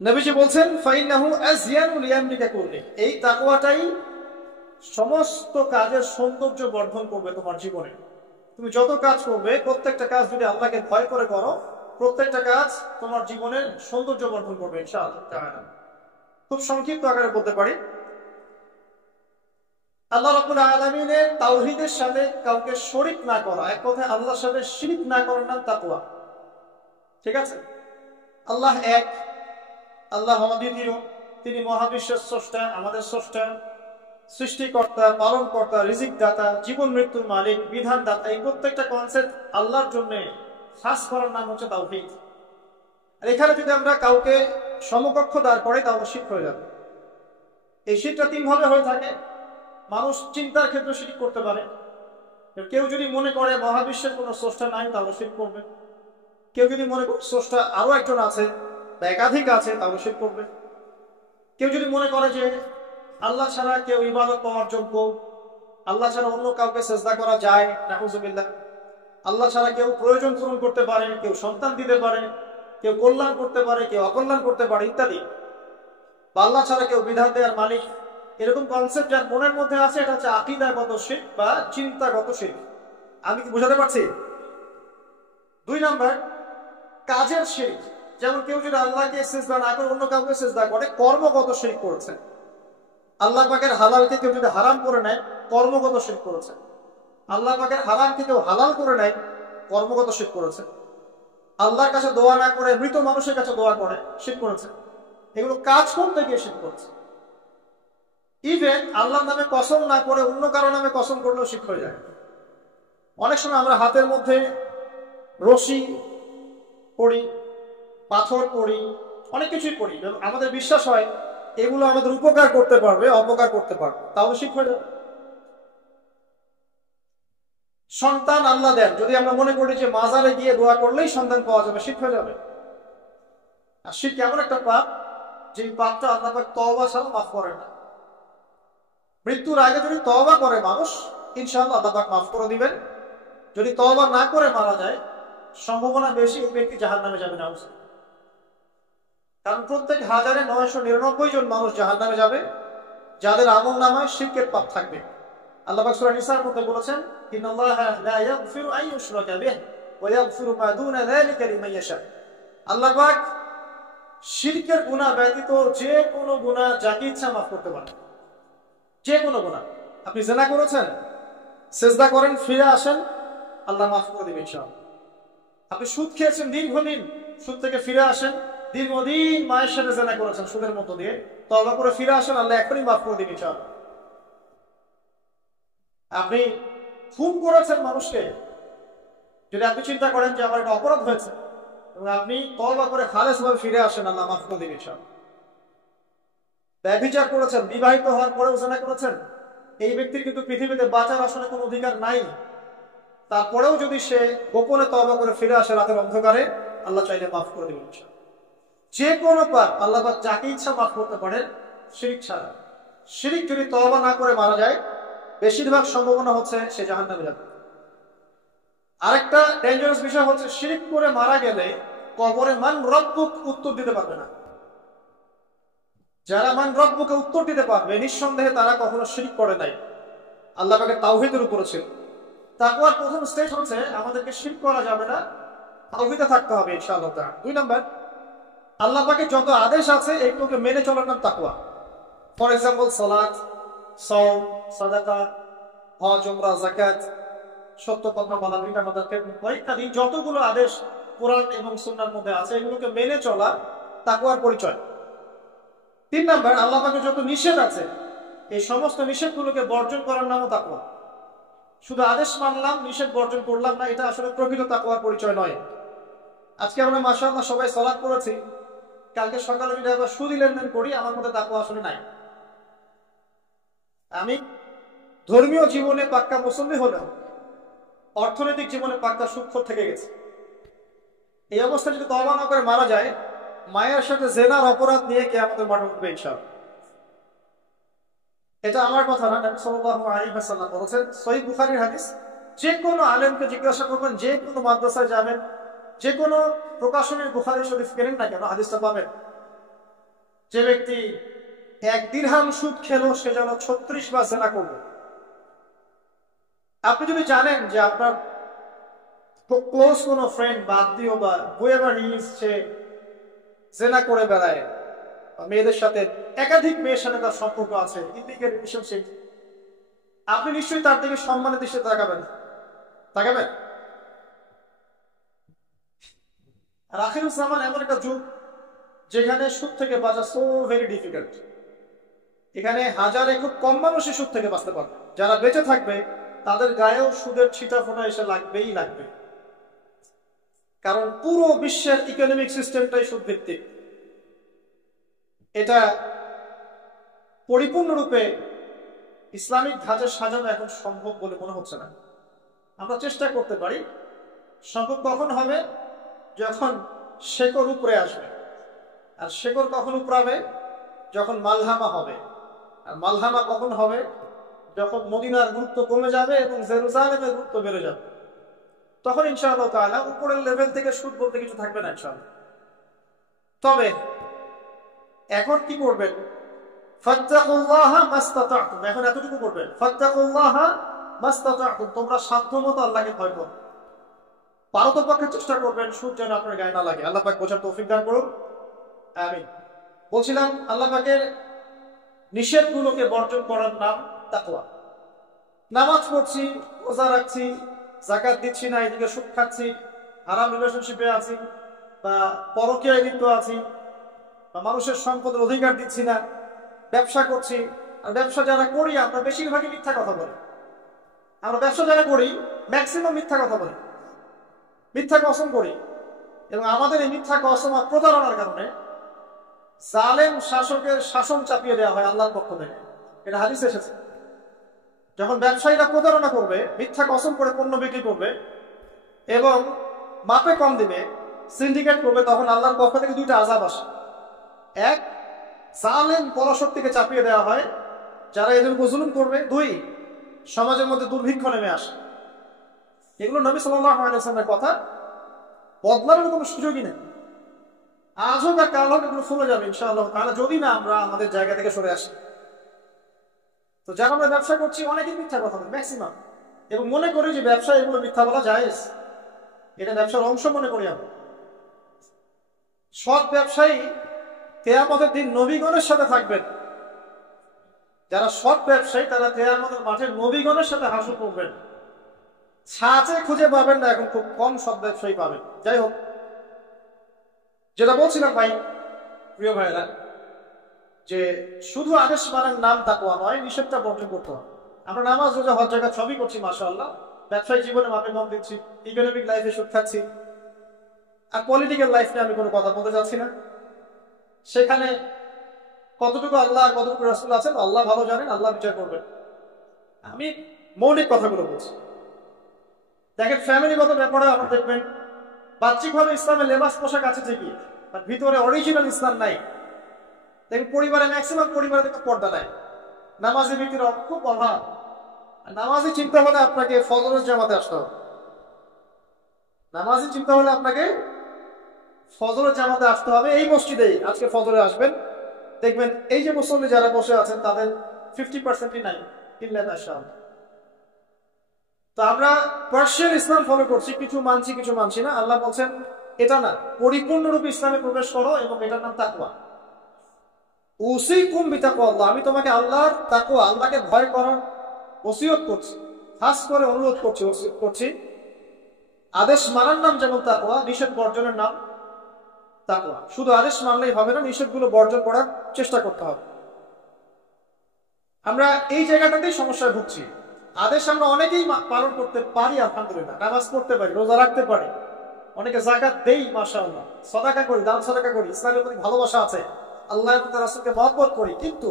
নবীজি বলছেন ফাইন্নাহু আযয়ানু লিআমরিকা কুল্লি, এই তাকওয়াটাই সমস্ত কাজের সৌন্দর্য বর্ধন করবে তোমার জীবনে। তুমি যত কাজ করবে প্রত্যেকটা কাজ যদি আল্লাহকে ভয় করে করো, প্রত্যেকটা কাজ তোমার জীবনের সৌন্দর্য বর্ধন করবে ইনশাআল্লাহ তাআলা। খুব সংক্ষিপ্ত আকারে বলতে পারি, আল্লাহ রাব্বুল আলামিনের তাওহীদের সাথে কাউকে শরীক না করা, এক কথায় আল্লাহর সাথে শিরক না করার নাম তাকওয়া। ঠিক আছে? আল্লাহ এক, আল্লাহ অদ্বিতীয়, তিনি মহাবিশ্বের স্রষ্টা, আমাদের স্রষ্টা, সৃষ্টিকর্তা, পালনকর্তা, রিজিক দাতা, জীবন মৃত্যুর মালিক, বিধান দাতা। এই প্রত্যেকটা কনসেপ্ট আল্লাহর জন্য খাস করার নাম হচ্ছে তাওহীদ। আর এখানে যদি আমরা কাউকে সমকক্ষ দাঁড় করাই তাহলে শিরক হয়ে যাবে। এই শিরকটা তিন ভাবে হয়ে থাকে। মানুষ চিন্তার ক্ষেত্রে শিরক করতে পারে। কেউ যদি মনে করে মহাবিশ্বের কোনো স্রষ্টা নাই তাহলে শিরক করবে। কেউ যদি মনে করে স্রষ্টা আরো একজন আছে বা একাধিক আছে তাহলে শিরক করবে। কেউ যদি মনে করে যে আল্লাহ ছাড়া কেউ ইবাদত পাওয়ার যোগ্য, আল্লাহ ছাড়া অন্য কাউকে সেজদা করা যায়, নাউযুবিল্লাহ, আল্লাহ ছাড়া কেউ প্রয়োজন পূরণ করতে পারে, কেউ সন্তান দিতে পারে, কেউ কল্যাণ করতে পারে, কেউ অকল্যাণ করতে পারে ইত্যাদি, বা আল্লাহ ছাড়া কেউ বিধান দেওয়ার মালিক, এরকম কনসেপ্ট যার মনের মধ্যে আছে, এটা হচ্ছে আকীদাগত শিরক বা চিন্তাগত শিরক। আমি কি বোঝাতে পারছি? 2 নাম্বার কাজের শিরক। যেমন কেউ যদি আল্লাহকে সিজদা না করে অন্য কাউকে সিজদা করে, কর্মগত শিরক করেছে। আল্লাহ পাকের হালালকে কেউ যদি হারাম করে নেয়, কর্মগত শিরক করেছে। আল্লাহ পাকের হারামকে কেউ হালাল করে নেয়, কর্মগত শিরক করেছে। আল্লাহর কাছে দোয়া না করে মৃত মানুষের কাছে দোয়া করে, শিরক করেছে। এগুলো কাজ করতে গিয়ে শিরক করেছে। ইভেন আল্লাহর নামে কসম না করে অন্য কারো নামে কসম করলেও শিরক হয়ে যায়। অনেক সময় আমরা হাতের মধ্যে রশি পড়ি, পাথর পড়ি, অনেক কিছুই পড়ি, আমাদের বিশ্বাস হয় এগুলো আমাদের উপকার করতে পারবে, অপকার করতে পারবে, তাহলে শিরক হয়ে যাবে। সন্তান আল্লাহ দেন, যদি আমরা মনে করি যে মাজারে গিয়ে দোয়া করলেই সন্তান পাওয়া যাবে, শিরক হয়ে যাবে। আর শিরক এমন একটা পাপ যে পাপটা আল্লাহ পাক তওবা ছাড়া মাফ করে না। মৃত্যুর আগে যদি তওবা করে মানুষ, ইনশাআল্লাহ আল্লাহ পাক মাফ করে দিবেন। যদি তওবা না করে মারা যায়, সম্ভাবনা বেশি এই ব্যক্তি জাহান্নামে যাবে না। কারণ প্রত্যেক 1999 জন মানুষ জাহান্নামে যাবে যাদের আমলনামায় শিরকের পাপ থাকবে। আল্লাহ পাক সূরা নিসার মধ্যে বলেছেন, ইন্নাল্লাহা লা ইয়াগফিরু আন ইউশরাকা বিহি ওয়া ইয়াগফিরু মা দুনা যালিকা লিমান ইয়াশা। আল্লাহ পাক শিরকের গুনাহ ব্যতীত যে কোনো গুনাহ যাকে ইচ্ছা মাফ করতে পারেন। যে কোনো গুনাহ। আপনি জিনা করেছেন, সিজদা করেন, ফিরে আসেন, আল্লাহ মাফ করে দিবেন ইনশাআল্লাহ। আপনি সুদ খেয়েছেন দীর্ঘদিন, সুদ থেকে ফিরে আসেন, দীর্ঘদিন মায়ের সাথে জিনা করেছেন সুদের মধ্য দিয়ে, তওবা করে ফিরে আসেন, আল্লাহ এখনই মাফ করে দিবেন ইনশাআল্লাহ। আপনি খুন করেছেন মানুষকে, যদি আপনি চিন্তা করেন যে আমার একটা অপরাধ হয়েছে এবং আপনি তওবা করে খালেসভাবে ফিরে আসেন, আল্লাহ মাফ করে দিবেন ইনশাআল্লাহ। ব্যভিচার করেছেন, বিবাহিত হওয়ার পরেও জিনা করেছেন, এই ব্যক্তির কিন্তু পৃথিবীতে বাঁচার আসলে কোনো অধিকার নাই। তারপরেও যদি সে গোপনে তওবা করে ফিরে আসে রাতের অন্ধকারে, আল্লাহ চাইলে মাফ করে দিবেন ইনশাআল্লাহ। যে কোনো পাপ আল্লাহ পাক যাকে ইচ্ছা মাফ করতে পারেন, শিরক ছাড়া। শিরক যদি তওবা না করে মারা যায়, বেশিরভাগ সম্ভাবনা হচ্ছে সে জাহান্নামে যাবে। আরেকটা ডেঞ্জারাস বিষয় হচ্ছে, শিরক করে মারা গেলে কবরে মান রব্বুক উত্তর দিতে পারবে না। যারা মান রব্বুকে উত্তর দিতে পারবে, নিঃসন্দেহে তারা কখনো শিরক করে নাই, আল্লাহ পাকের তাওহীদের উপরে ছিল। তাকওয়ার প্রথম স্টেজ হচ্ছে আমাদেরকে শিরক করা যাবে না, তাওহীদে থাকতে হবে ইনশাআল্লাহ তাআলা। 2 নাম্বার, আল্লাহ পাকের যত আদেশ আছে এগুলোকে মেনে চলার নাম তাকওয়া। ফর এক্সাম্পল সালাত, সাওম, সাদাকা, হজ, উমরা, যাকাত, সত্য কথা বলা, মিথ্যা কথা ইত্যাদি যতগুলো আদেশ কোরআন এবং সুন্নাহর মধ্যে আছে, এগুলোকে মেনে চলা তাকওয়ার পরিচয়। 3 নাম্বার, আল্লাহ পাকের যত নিষেধ আছে এই সমস্ত নিষেধগুলোকে বর্জন করার নামও তাকওয়া। শুধু আদেশ মানলাম, নিষেধ বর্জন করলাম না, এটা আসলে প্রকৃত তাকওয়ার পরিচয় নয়। আজকে আমরা মাশাআল্লাহ সবাই সালাত করেছি, কালকে সকালে যদি আবার সুদি লেনদেন করি, আমার মধ্যে তাকওয়া আসলে নাই। আমি ধর্মীয় জীবনে পাক্কা মুসল্লি হলেও অর্থনৈতিক জীবনে পাক্কা সুদখোর থেকে গেছে। এই অবস্থায় যদি তওবা না করে মারা যায়, মায়ের সাথে জেনার অপরাধ নিয়ে কিয়ামতের মাঠে উঠবে ইনশাআল্লাহ। এটা আমার কথা না, নবী সাল্লাল্লাহু আলাইহি ওয়াসাল্লাম বলেছেন, সহিহ বুখারীর হাদিস। যে কোনো আলেমকে জিজ্ঞাসা করবেন, যে কোনো মাদ্রাসায় যাবেন, যে কোনো প্রকাশনের বুখারী শরীফ কেনেন না কেন, হাদিসটা পাবেন, যে ব্যক্তি 1 দিরহাম সুদ খেলো সে যেন 36 বার জিনা করবে। আপনি যদি জানেন যে আপনার ক্লোজ কোনো ফ্রেন্ড বা আত্মীয় বা whoever he is সে জিনা করে বেড়ায়, মেয়েদের সাথে একাধিক মেয়ের সাথে তার সম্পর্ক আছে, ইলিগাল রিলেশনশিপ, আপনি নিশ্চয়ই তার দিকে সম্মানের দৃষ্টিতে তাকাবেন। আর আখিরুজ্জামান এমন একটা যুগ যেখানে সুদ থেকে বাঁচা সো ভেরি ডিফিকাল্ট। এখানে হাজারে খুব কম মানুষই সুদ থেকে বাঁচতে পারবে। যারা বেঁচে থাকবে তাদের গায়েও সুদের ছিটা ফোটা এসে লাগবে। কারণ পুরো বিশ্বের ইকোনমিক সিস্টেমটাই সুদ ভিত্তিক। এটা পরিপূর্ণরূপে ইসলামিক ধাঁচে সাজানো এখন সম্ভব বলে মনে হচ্ছে না। আমরা চেষ্টা করতে পারি। সম্ভব কখন হবে? যখন শেকড় উপরে আসবে। আর শেকড় কখন উপরাবে? যখন মালহামা হবে। আর মালহামা কখন হবে? যখন মদিনার গুরুত্ব কমে যাবে এবং জেরুজালেমের গুরুত্ব বেড়ে যাবে। তখন ইনশাআল্লাহ তাআলা উপরের লেভেল থেকে সুদ বলতে কিছু থাকবে না ইনশাআল্লাহ। তবে এখন কি করবেন? ফাত্তাকুল্লাহা মাসতাতা'তুম। এখন এতটুকু করবেন, ফাত্তাকুল্লাহা মাসতাতা'তুম, তোমরা সাধ্যমতো আল্লাহকে ভয় করো। পারতপক্ষে চেষ্টা করবেন সুদ যেন আপনার গায়ে না লাগে। আল্লাহ পাক বোঝার তৌফিক দান করুন, আমিন। বলছিলাম আল্লাহ পাকের নিষেধগুলোকে বর্জন করার নাম তাকওয়া। নামাজ পড়ছি, রোজা রাখছি, যাকাত দিচ্ছি না, এদিকে সুদ খাচ্ছি, হারাম রিলেশনশিপে আছি, বা পরকীয়ায় লিপ্ত আছি, বা মানুষের সম্পদের অধিকার দিচ্ছি না, ব্যবসা করছি। আর ব্যবসা যারা করি আমরা বেশিরভাগই মিথ্যা কথা বলি। আমরা ব্যবসা যারা করি ম্যাক্সিমাম মিথ্যা কথা বলি, মিথ্যা কসম করি। এবং আমাদের এই মিথ্যা কসম আর প্রতারণার কারণে জালেম শাসকের শাসন চাপিয়ে দেওয়া হয় আল্লাহর পক্ষ থেকে। এটা হাদিসে এসেছে। যখন ব্যবসায়ীরা প্রতারণা করবে, মিথ্যা কসম করে পণ্য বিক্রি করবে এবং মাপে কম দিবে, সিন্ডিকেট করবে, তখন আল্লাহর পক্ষ থেকে 2টা আযাব আসে। এক, জালেম পরাশক্তিকে চাপিয়ে দেওয়া হয় যারা এদের উপর জুলুম করবে। 2, সমাজের মধ্যে দুর্ভিক্ষ নেমে আসে। এগুলো নবী সাল্লাল্লাহু আলাইহি ওয়াসাল্লামের কথা, বদলানোর কোনো সুযোগই নেই। আজ হোক আর কাল হোক এগুলো ফুলে যাবে ইনশাআল্লাহ তাআলা, যদি না আমরা আমাদের জায়গা থেকে সরে আসি। তো যারা আমরা ব্যবসা করছি অনেকেই মিথ্যা কথা বলি ম্যাক্সিমাম, এবং মনে করি যে ব্যবসা এগুলো মিথ্যা বলা জায়েজ, এটা ব্যবসার অংশ মনে করি আমরা। সৎ ব্যবসায়ী কিয়ামতের দিন নবীগণের সাথে থাকবেন। যারা সৎ ব্যবসায়ী তারা কিয়ামতের মাঠে নবীগণের সাথে হাসর করবেন। ছাঁচে খুঁজে পাবেন না, এখন খুব কম সৎ ব্যবসায়ী পাবেন। যাই হোক, যেটা বলছিলাম ভাই, প্রিয় ভাইরা, যে শুধু আদেশ মানার নাম তাকওয়া নয়, নিষেধটা বর্জন করতে হবে। আমরা নামাজ, রোজা, হজ, যাকাত সবই করছি মাশাআল্লাহ, ব্যবসায়িক জীবনে মাপে কম দিচ্ছি, ইকোনমিক লাইফে সুদ খাচ্ছি, আর পলিটিক্যাল লাইফ নিয়ে আমি কোনো কথা বলতে চাচ্ছি না। সেখানে কতটুকু আল্লাহ আর কতটুকু রাসূল আছেন আল্লাহ ভালো জানেন, আল্লাহ বিচার করবেন। আমি মৌলিক কথাগুলো বলছি। দেখেন, ফ্যামিলিগত ব্যাপারে আমরা দেখবেন বাহ্যিকভাবে ইসলামের লেবাস পোশাক আছে ঠিকই, আর ভিতরে অরিজিনাল ইসলাম নাই। দেখবেন পরিবারে ম্যাক্সিমাম পরিবারে দেখবেন পর্দা নাই, নামাজি ব্যক্তির খুব অভাব। নামাজি চিন্তা হলে আপনাকে ফজরের জামাতে আসতে হবে। নামাজি চিন্তা হলে আপনাকে ফজরের জামাতে আসতে হবে। এই মসজিদেই আজকে ফজরে আসবেন, দেখবেন এই যে মুসল্লি যারা বসে আছেন তাদের 50%ই নাই। তো আমরা পার্সিয়াল ইসলাম ফলো করছি, কিছু মানছি কিছু মানছি না। আল্লাহ বলছেন এটা না, পরিপূর্ণরূপে ইসলামে প্রবেশ করো, এবং এটার নাম তাকওয়া। উসিকুম বিতাকওয়াল্লাহ, আমি তোমাকে আল্লাহর তাকওয়া, আল্লাহকে ভয় করার ওসিয়ত করছি, খাস করে অনুরোধ করছি, ওসিয়ত করছি। আদেশ মানার নাম যেমন তাকওয়া, নিষেধ বর্জনের নাম তাকওয়া। শুধু আদেশ মানলেই হবে না, নিষেধগুলো বর্জন করার চেষ্টা করতে হবে। আমরা এই জায়গাটাতেই সমস্যায় ভুগছি। আদেশ আমরা অনেকেই পালন করতে পারি, আলহামদুলিল্লাহ, নামাজ পড়তে পারি, রোজা রাখতে পারি, অনেকে যাকাত দেই মাশাআল্লাহ, সাদাকা করি, দান সাদাকা করি, ইসলামের প্রতি ভালোবাসা আছে, আল্লাহর প্রতি রাসূলকে মহব্বত করি, কিন্তু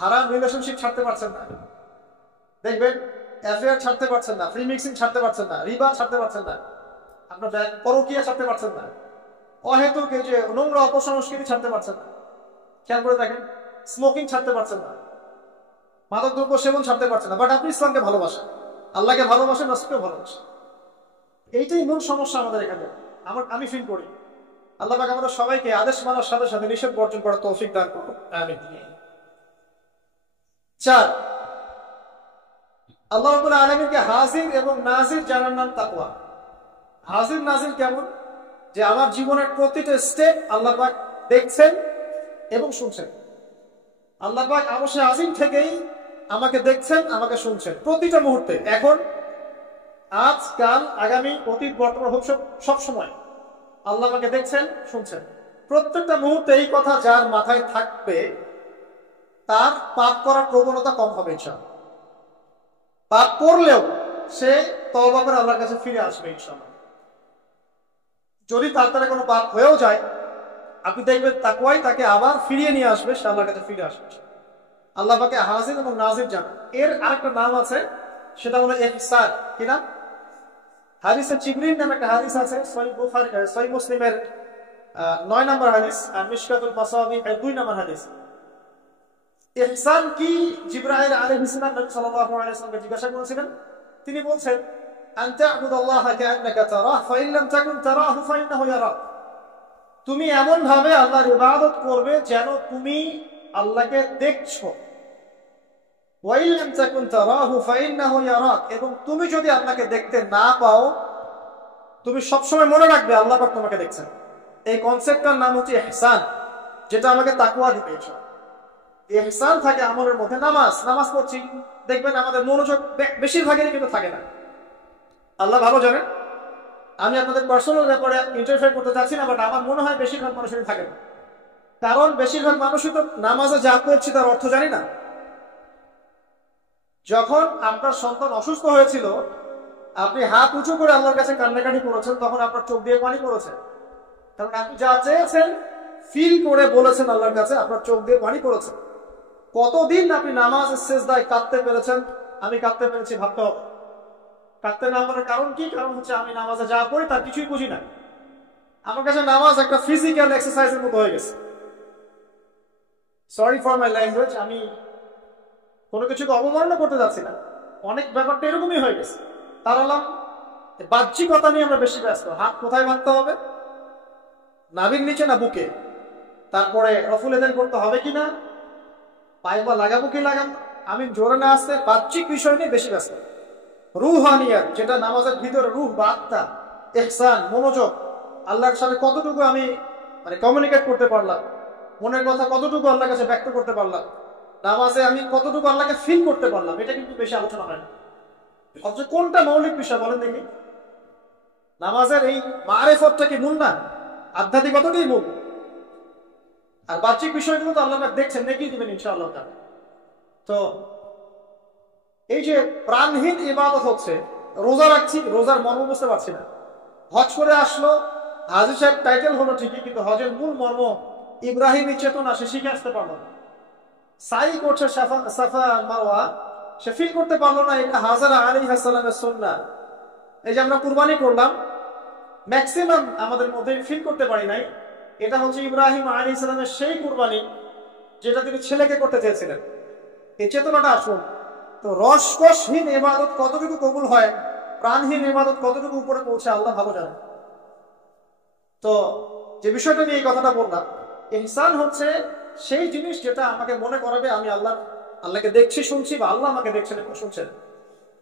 হারাম রিলেশনশিপ ছাড়তে পারছেন না। দেখবেন অ্যাফেয়ার ছাড়তে পারছেন না, ফ্রি মিক্সিং ছাড়তে পারছেন না, রিবা ছাড়তে পারছেন না, আপনার পরকীয়া ছাড়তে পারছেন না, অহেতুক এই যে নোংরা অপসংস্কৃতি ছাড়তে পারছেন না। খেয়াল করে দেখেন, স্মোকিং ছাড়তে পারছেন না। মাদক দ্রব্য সেবন ছাড়তে পারছে না, বাট আপনি ইসলামকে ভালোবাসেন, আল্লাহকে ভালোবাসেন, রাসূলকে ভালোবাসেন। এইটাই মূল সমস্যা আমাদের এখানে। আমি ফিল করি আল্লাহ পাক আমাদের সবাইকে আদেশ মানার সাথে সাথে নিষেধ বর্জন করার তৌফিক দান করুন, আমিন। 4, আল্লাহ রাব্বুল আলামিনকে হাজির এবং নাজির জানার নাম তাকওয়া। হাজির নাজির কেমন? যে আমার জীবনের প্রতিটা স্টেপ আল্লাহ পাক দেখছেন এবং শুনছেন। আল্লাহ পাক অবশ্যই আজিম থেকেই আমাকে দেখছেন, আমাকে শুনছেন প্রতিটা মুহূর্তে, এখন, আজ, কাল, আগামী, অতীত, বর্তমান, ভবিষ্যৎ, সব সময় আল্লাহ আমাকে দেখছেন, শুনছেন প্রত্যেকটা মুহূর্তে। এই কথা যার মাথায় থাকবে তার পাপ করার প্রবণতা কম হবে ইনশাআল্লাহ। পাপ করলেও সে তওবা করে আল্লাহর কাছে ফিরে আসবে ইনশাআল্লাহ। যদি তার দ্বারা কোনো পাপ হয়েও যায়, আপনি দেখবেন তাকওয়াই তাকে আবার ফিরিয়ে নিয়ে আসবে, সে আল্লাহর কাছে ফিরে আসবে। আল্লাহ পাকে হাজির এবং নাজির জানেন। এর আরেকটা নাম আছে, সেটা হলো ইহসান। কি নাম? হাদিসে জিবরিল নামে একটা হাদিস আছে, সহিহ মুসলিমের 9 নম্বর হাদিস, আর মিশকাতুল মাসাবিহ 2 নম্বর হাদিস। ইহসান কি জিবরাইল আলাইহিস সালাম নবী সাল্লাল্লাহু আলাইহি ওয়াসাল্লামকে জিজ্ঞাসা করেছিলেন। তিনি বলছেন, আন তা'বুদাল্লাহা কাআন্নাকা তারাহু ফাইন লাম তাকুন তারাহু ফাইন্নাহু ইয়ারাক। তুমি এমন ভাবে আল্লাহর ইবাদত করবে যেন তুমি আল্লাহকে দেখছো। ওয়াইন লাম তাকুন তারাহু ফাইন্নাহু ইয়ারাক, এবং তুমি যদি আল্লাহকে দেখতে না পাও, তুমি সবসময় মনে রাখবে আল্লাহ পাক তোমাকে দেখছেন। এই কনসেপ্টটার নাম হচ্ছে ইহসান, যেটা আমাকে তাকওয়া দিবে। ইহসান থাকে আমলের মধ্যে। নামাজ পড়ছি, দেখবেন আমাদের মনোযোগ বেশিরভাগেরই কিন্তু থাকে না। আল্লাহ ভালো জানেন, আমি আপনাদের পার্সোনাল ব্যাপারে ইন্টারফেয়ার করতে চাচ্ছি না, বাট আমার মনে হয় বেশিরভাগ মানুষেরই থাকে না। কারণ বেশিরভাগ মানুষই তো নামাজে যা পড়ছি তার অর্থ জানি না। যখন আপনার সন্তান অসুস্থ হয়েছিল, আপনি হাত উঁচু করে আল্লাহর কাছে কান্নাকাটি করেছেন, তখন আপনার চোখ দিয়ে পানি পড়েছে। কারণ আপনি যা চেয়েছেন ফিল করে বলেছেন আল্লাহর কাছে, আপনার চোখ দিয়ে পানি পড়েছে। কতদিন আপনি নামাজের সেজদায় কাঁদতে পেরেছেন? আমি কাঁদতে পেরেছি, ভাবতে হবে। কাঁদতে না পারার কারণ কি? কারণ হচ্ছে আমি নামাজে যা পড়ি তার কিছুই বুঝি না। আমার কাছে নামাজ একটা ফিজিক্যাল এক্সারসাইজের মতো হয়ে গেছে। সরি ফর মাই ল্যাঙ্গুয়েজ, আমি কোনো কিছুকে অবমাননা করতে যাচ্ছি না, অনেক ব্যাপারটা এরকমই হয়ে গেছে। তার বাহ্যিকতা নিয়ে আমরা বেশি ব্যস্ত। হাত কোথায় বাঁধতে হবে, নাভির নিচে না বুকে, তারপরে রফুল এদেন করতে হবে কিনা, পায়ে বা লাগাবো কি লাগাবো, আমি জোরে না আসতে, বাহ্যিক বিষয় নিয়ে বেশি ব্যস্ত। রুহানিয়াত, যেটা নামাজের ভিতরে রুহ বা আত্মা, ইহসান, মনোযোগ, আল্লাহর সাথে কতটুকু আমি কমিউনিকেট করতে পারলাম, মনের কথা কতটুকু আল্লাহর কাছে ব্যক্ত করতে পারলাম, নামাজে আমি কতটুকু আল্লাহকে ফিল করতে পারলাম, এটা কিন্তু বেশি আলোচনা হয় না। অথচ কোনটা মৌলিক বিষয় বলেন দেখি? নামাজের এই মারেফতটা কি মূল না? আধ্যাত্মিকতাটাই মূল। আর বাহ্যিক বিষয়গুলো তো আল্লাহ দেখছেন, দেখিয়ে দিবেন ইনশাআল্লাহ। তো এই যে প্রাণহীন ইবাদত হচ্ছে, রোজা রাখছি, রোজার মর্ম বুঝতে পারছি না। হজ করে আসলো, হাজী সাহেব টাইটেল হলো ঠিকই, কিন্তু হজের মূল মর্ম ইব্রাহিমী চেতনা সে শিখে আসতে পারলো না। সাই করছে সাফা মারওয়া, সে ফিল করতে পারলো না এটা হাজরা আলাইহিস সালামের সুন্নাহ। এই যে আমরা কুরবানি করলাম, ম্যাক্সিমাম আমাদের মধ্যে ফিল করতে পারি নাই এটা হচ্ছে ইব্রাহিম আলাইহিস সালামের সেই কুরবানি যেটা তিনি ছেলেকে করতে চেয়েছিলেন। এই চেতনাটা আসুন। তো রসকসহীন ইবাদত কতটুকু কবুল হয়, প্রাণহীন ইবাদত কতটুকু উপরে পৌঁছে, আল্লাহ ভালো জানেন। তো যে বিষয়টা নিয়ে এই কথাটা বললাম, ইহসান হচ্ছে সেই জিনিস যেটা আমাকে মনে করাবে আমি আল্লাহকে দেখছি, শুনছি, বা আল্লাহ আমাকে দেখছেন এবং শুনছেন।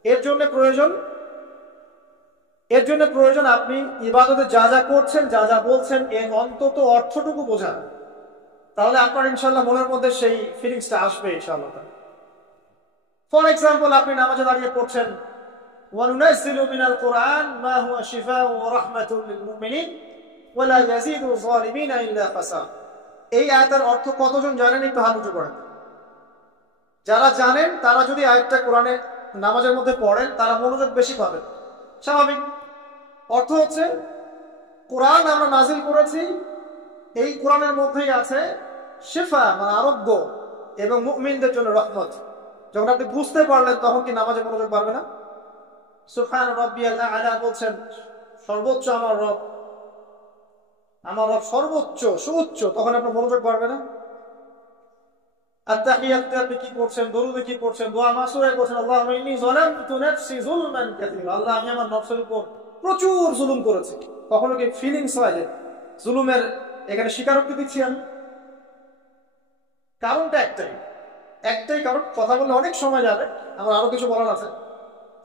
এর জন্য প্রয়োজন আপনি ইবাদতে যা যা করছেন, যা যা বলছেন, এর অন্তত অর্থটুকু বোঝান। তাহলে আপনার ইনশাআল্লাহ মনের মধ্যে সেই ফিলিংসটা আসবে ইনশাআল্লাহ। ফর এক্সাম্পল, আপনি নামাজে দাঁড়িয়ে পড়ছেন, ওয়ানুনাজ্জিলু মিনাল কুরআন মা হুয়া শিফাউ ওয়া রাহমাতুল লিল মুমিনিন ওয়া লা ইয়াজিদু যালিমিনা ইল্লা ফাসাদ। এই আয়াতের অর্থ কতজন জানেন? একটু হাত উঁচু করেন। যারা জানেন তারা যদি আয়াতটা কোরআনে নামাজের মধ্যে পড়েন, তারা মনোযোগ বেশি পাবেন। স্বাভাবিক। অর্থ হচ্ছে কোরআন আমরা নাজিল করেছি, এই কোরআনের মধ্যেই আছে শিফা মানে আরোগ্য, এবং মুমিনদের জন্য রহমত। যখন আপনি বুঝতে পারলেন তখন কি নামাজে মনোযোগ পারবে না? সুবহান রাব্বিয়াল আ'লা বলছেন, সর্বোচ্চ আমার রব সর্বোচ্চ সুউচ্চ, তখন আপনার মনোযোগ পারবে না? আত্তাহিয়াতে আপনি কি করছেন, দরুদে কি করছেন, দোয়া মাসুরায় করছেন আল্লাহুম্মা ইন্নী যালামতু নাফসি যুলমান কাসীরা, আল্লাহ আমি আমার নফসের উপর প্রচুর জুলুম করেছি। কখনো কি ফিলিংস হয় যে জুলুমের এখানে স্বীকারোক্তি দিচ্ছি আমি? কারণটা একটাই কারণ, কথা বললে অনেক সময় যাবে, আমার আরো কিছু বলার আছে,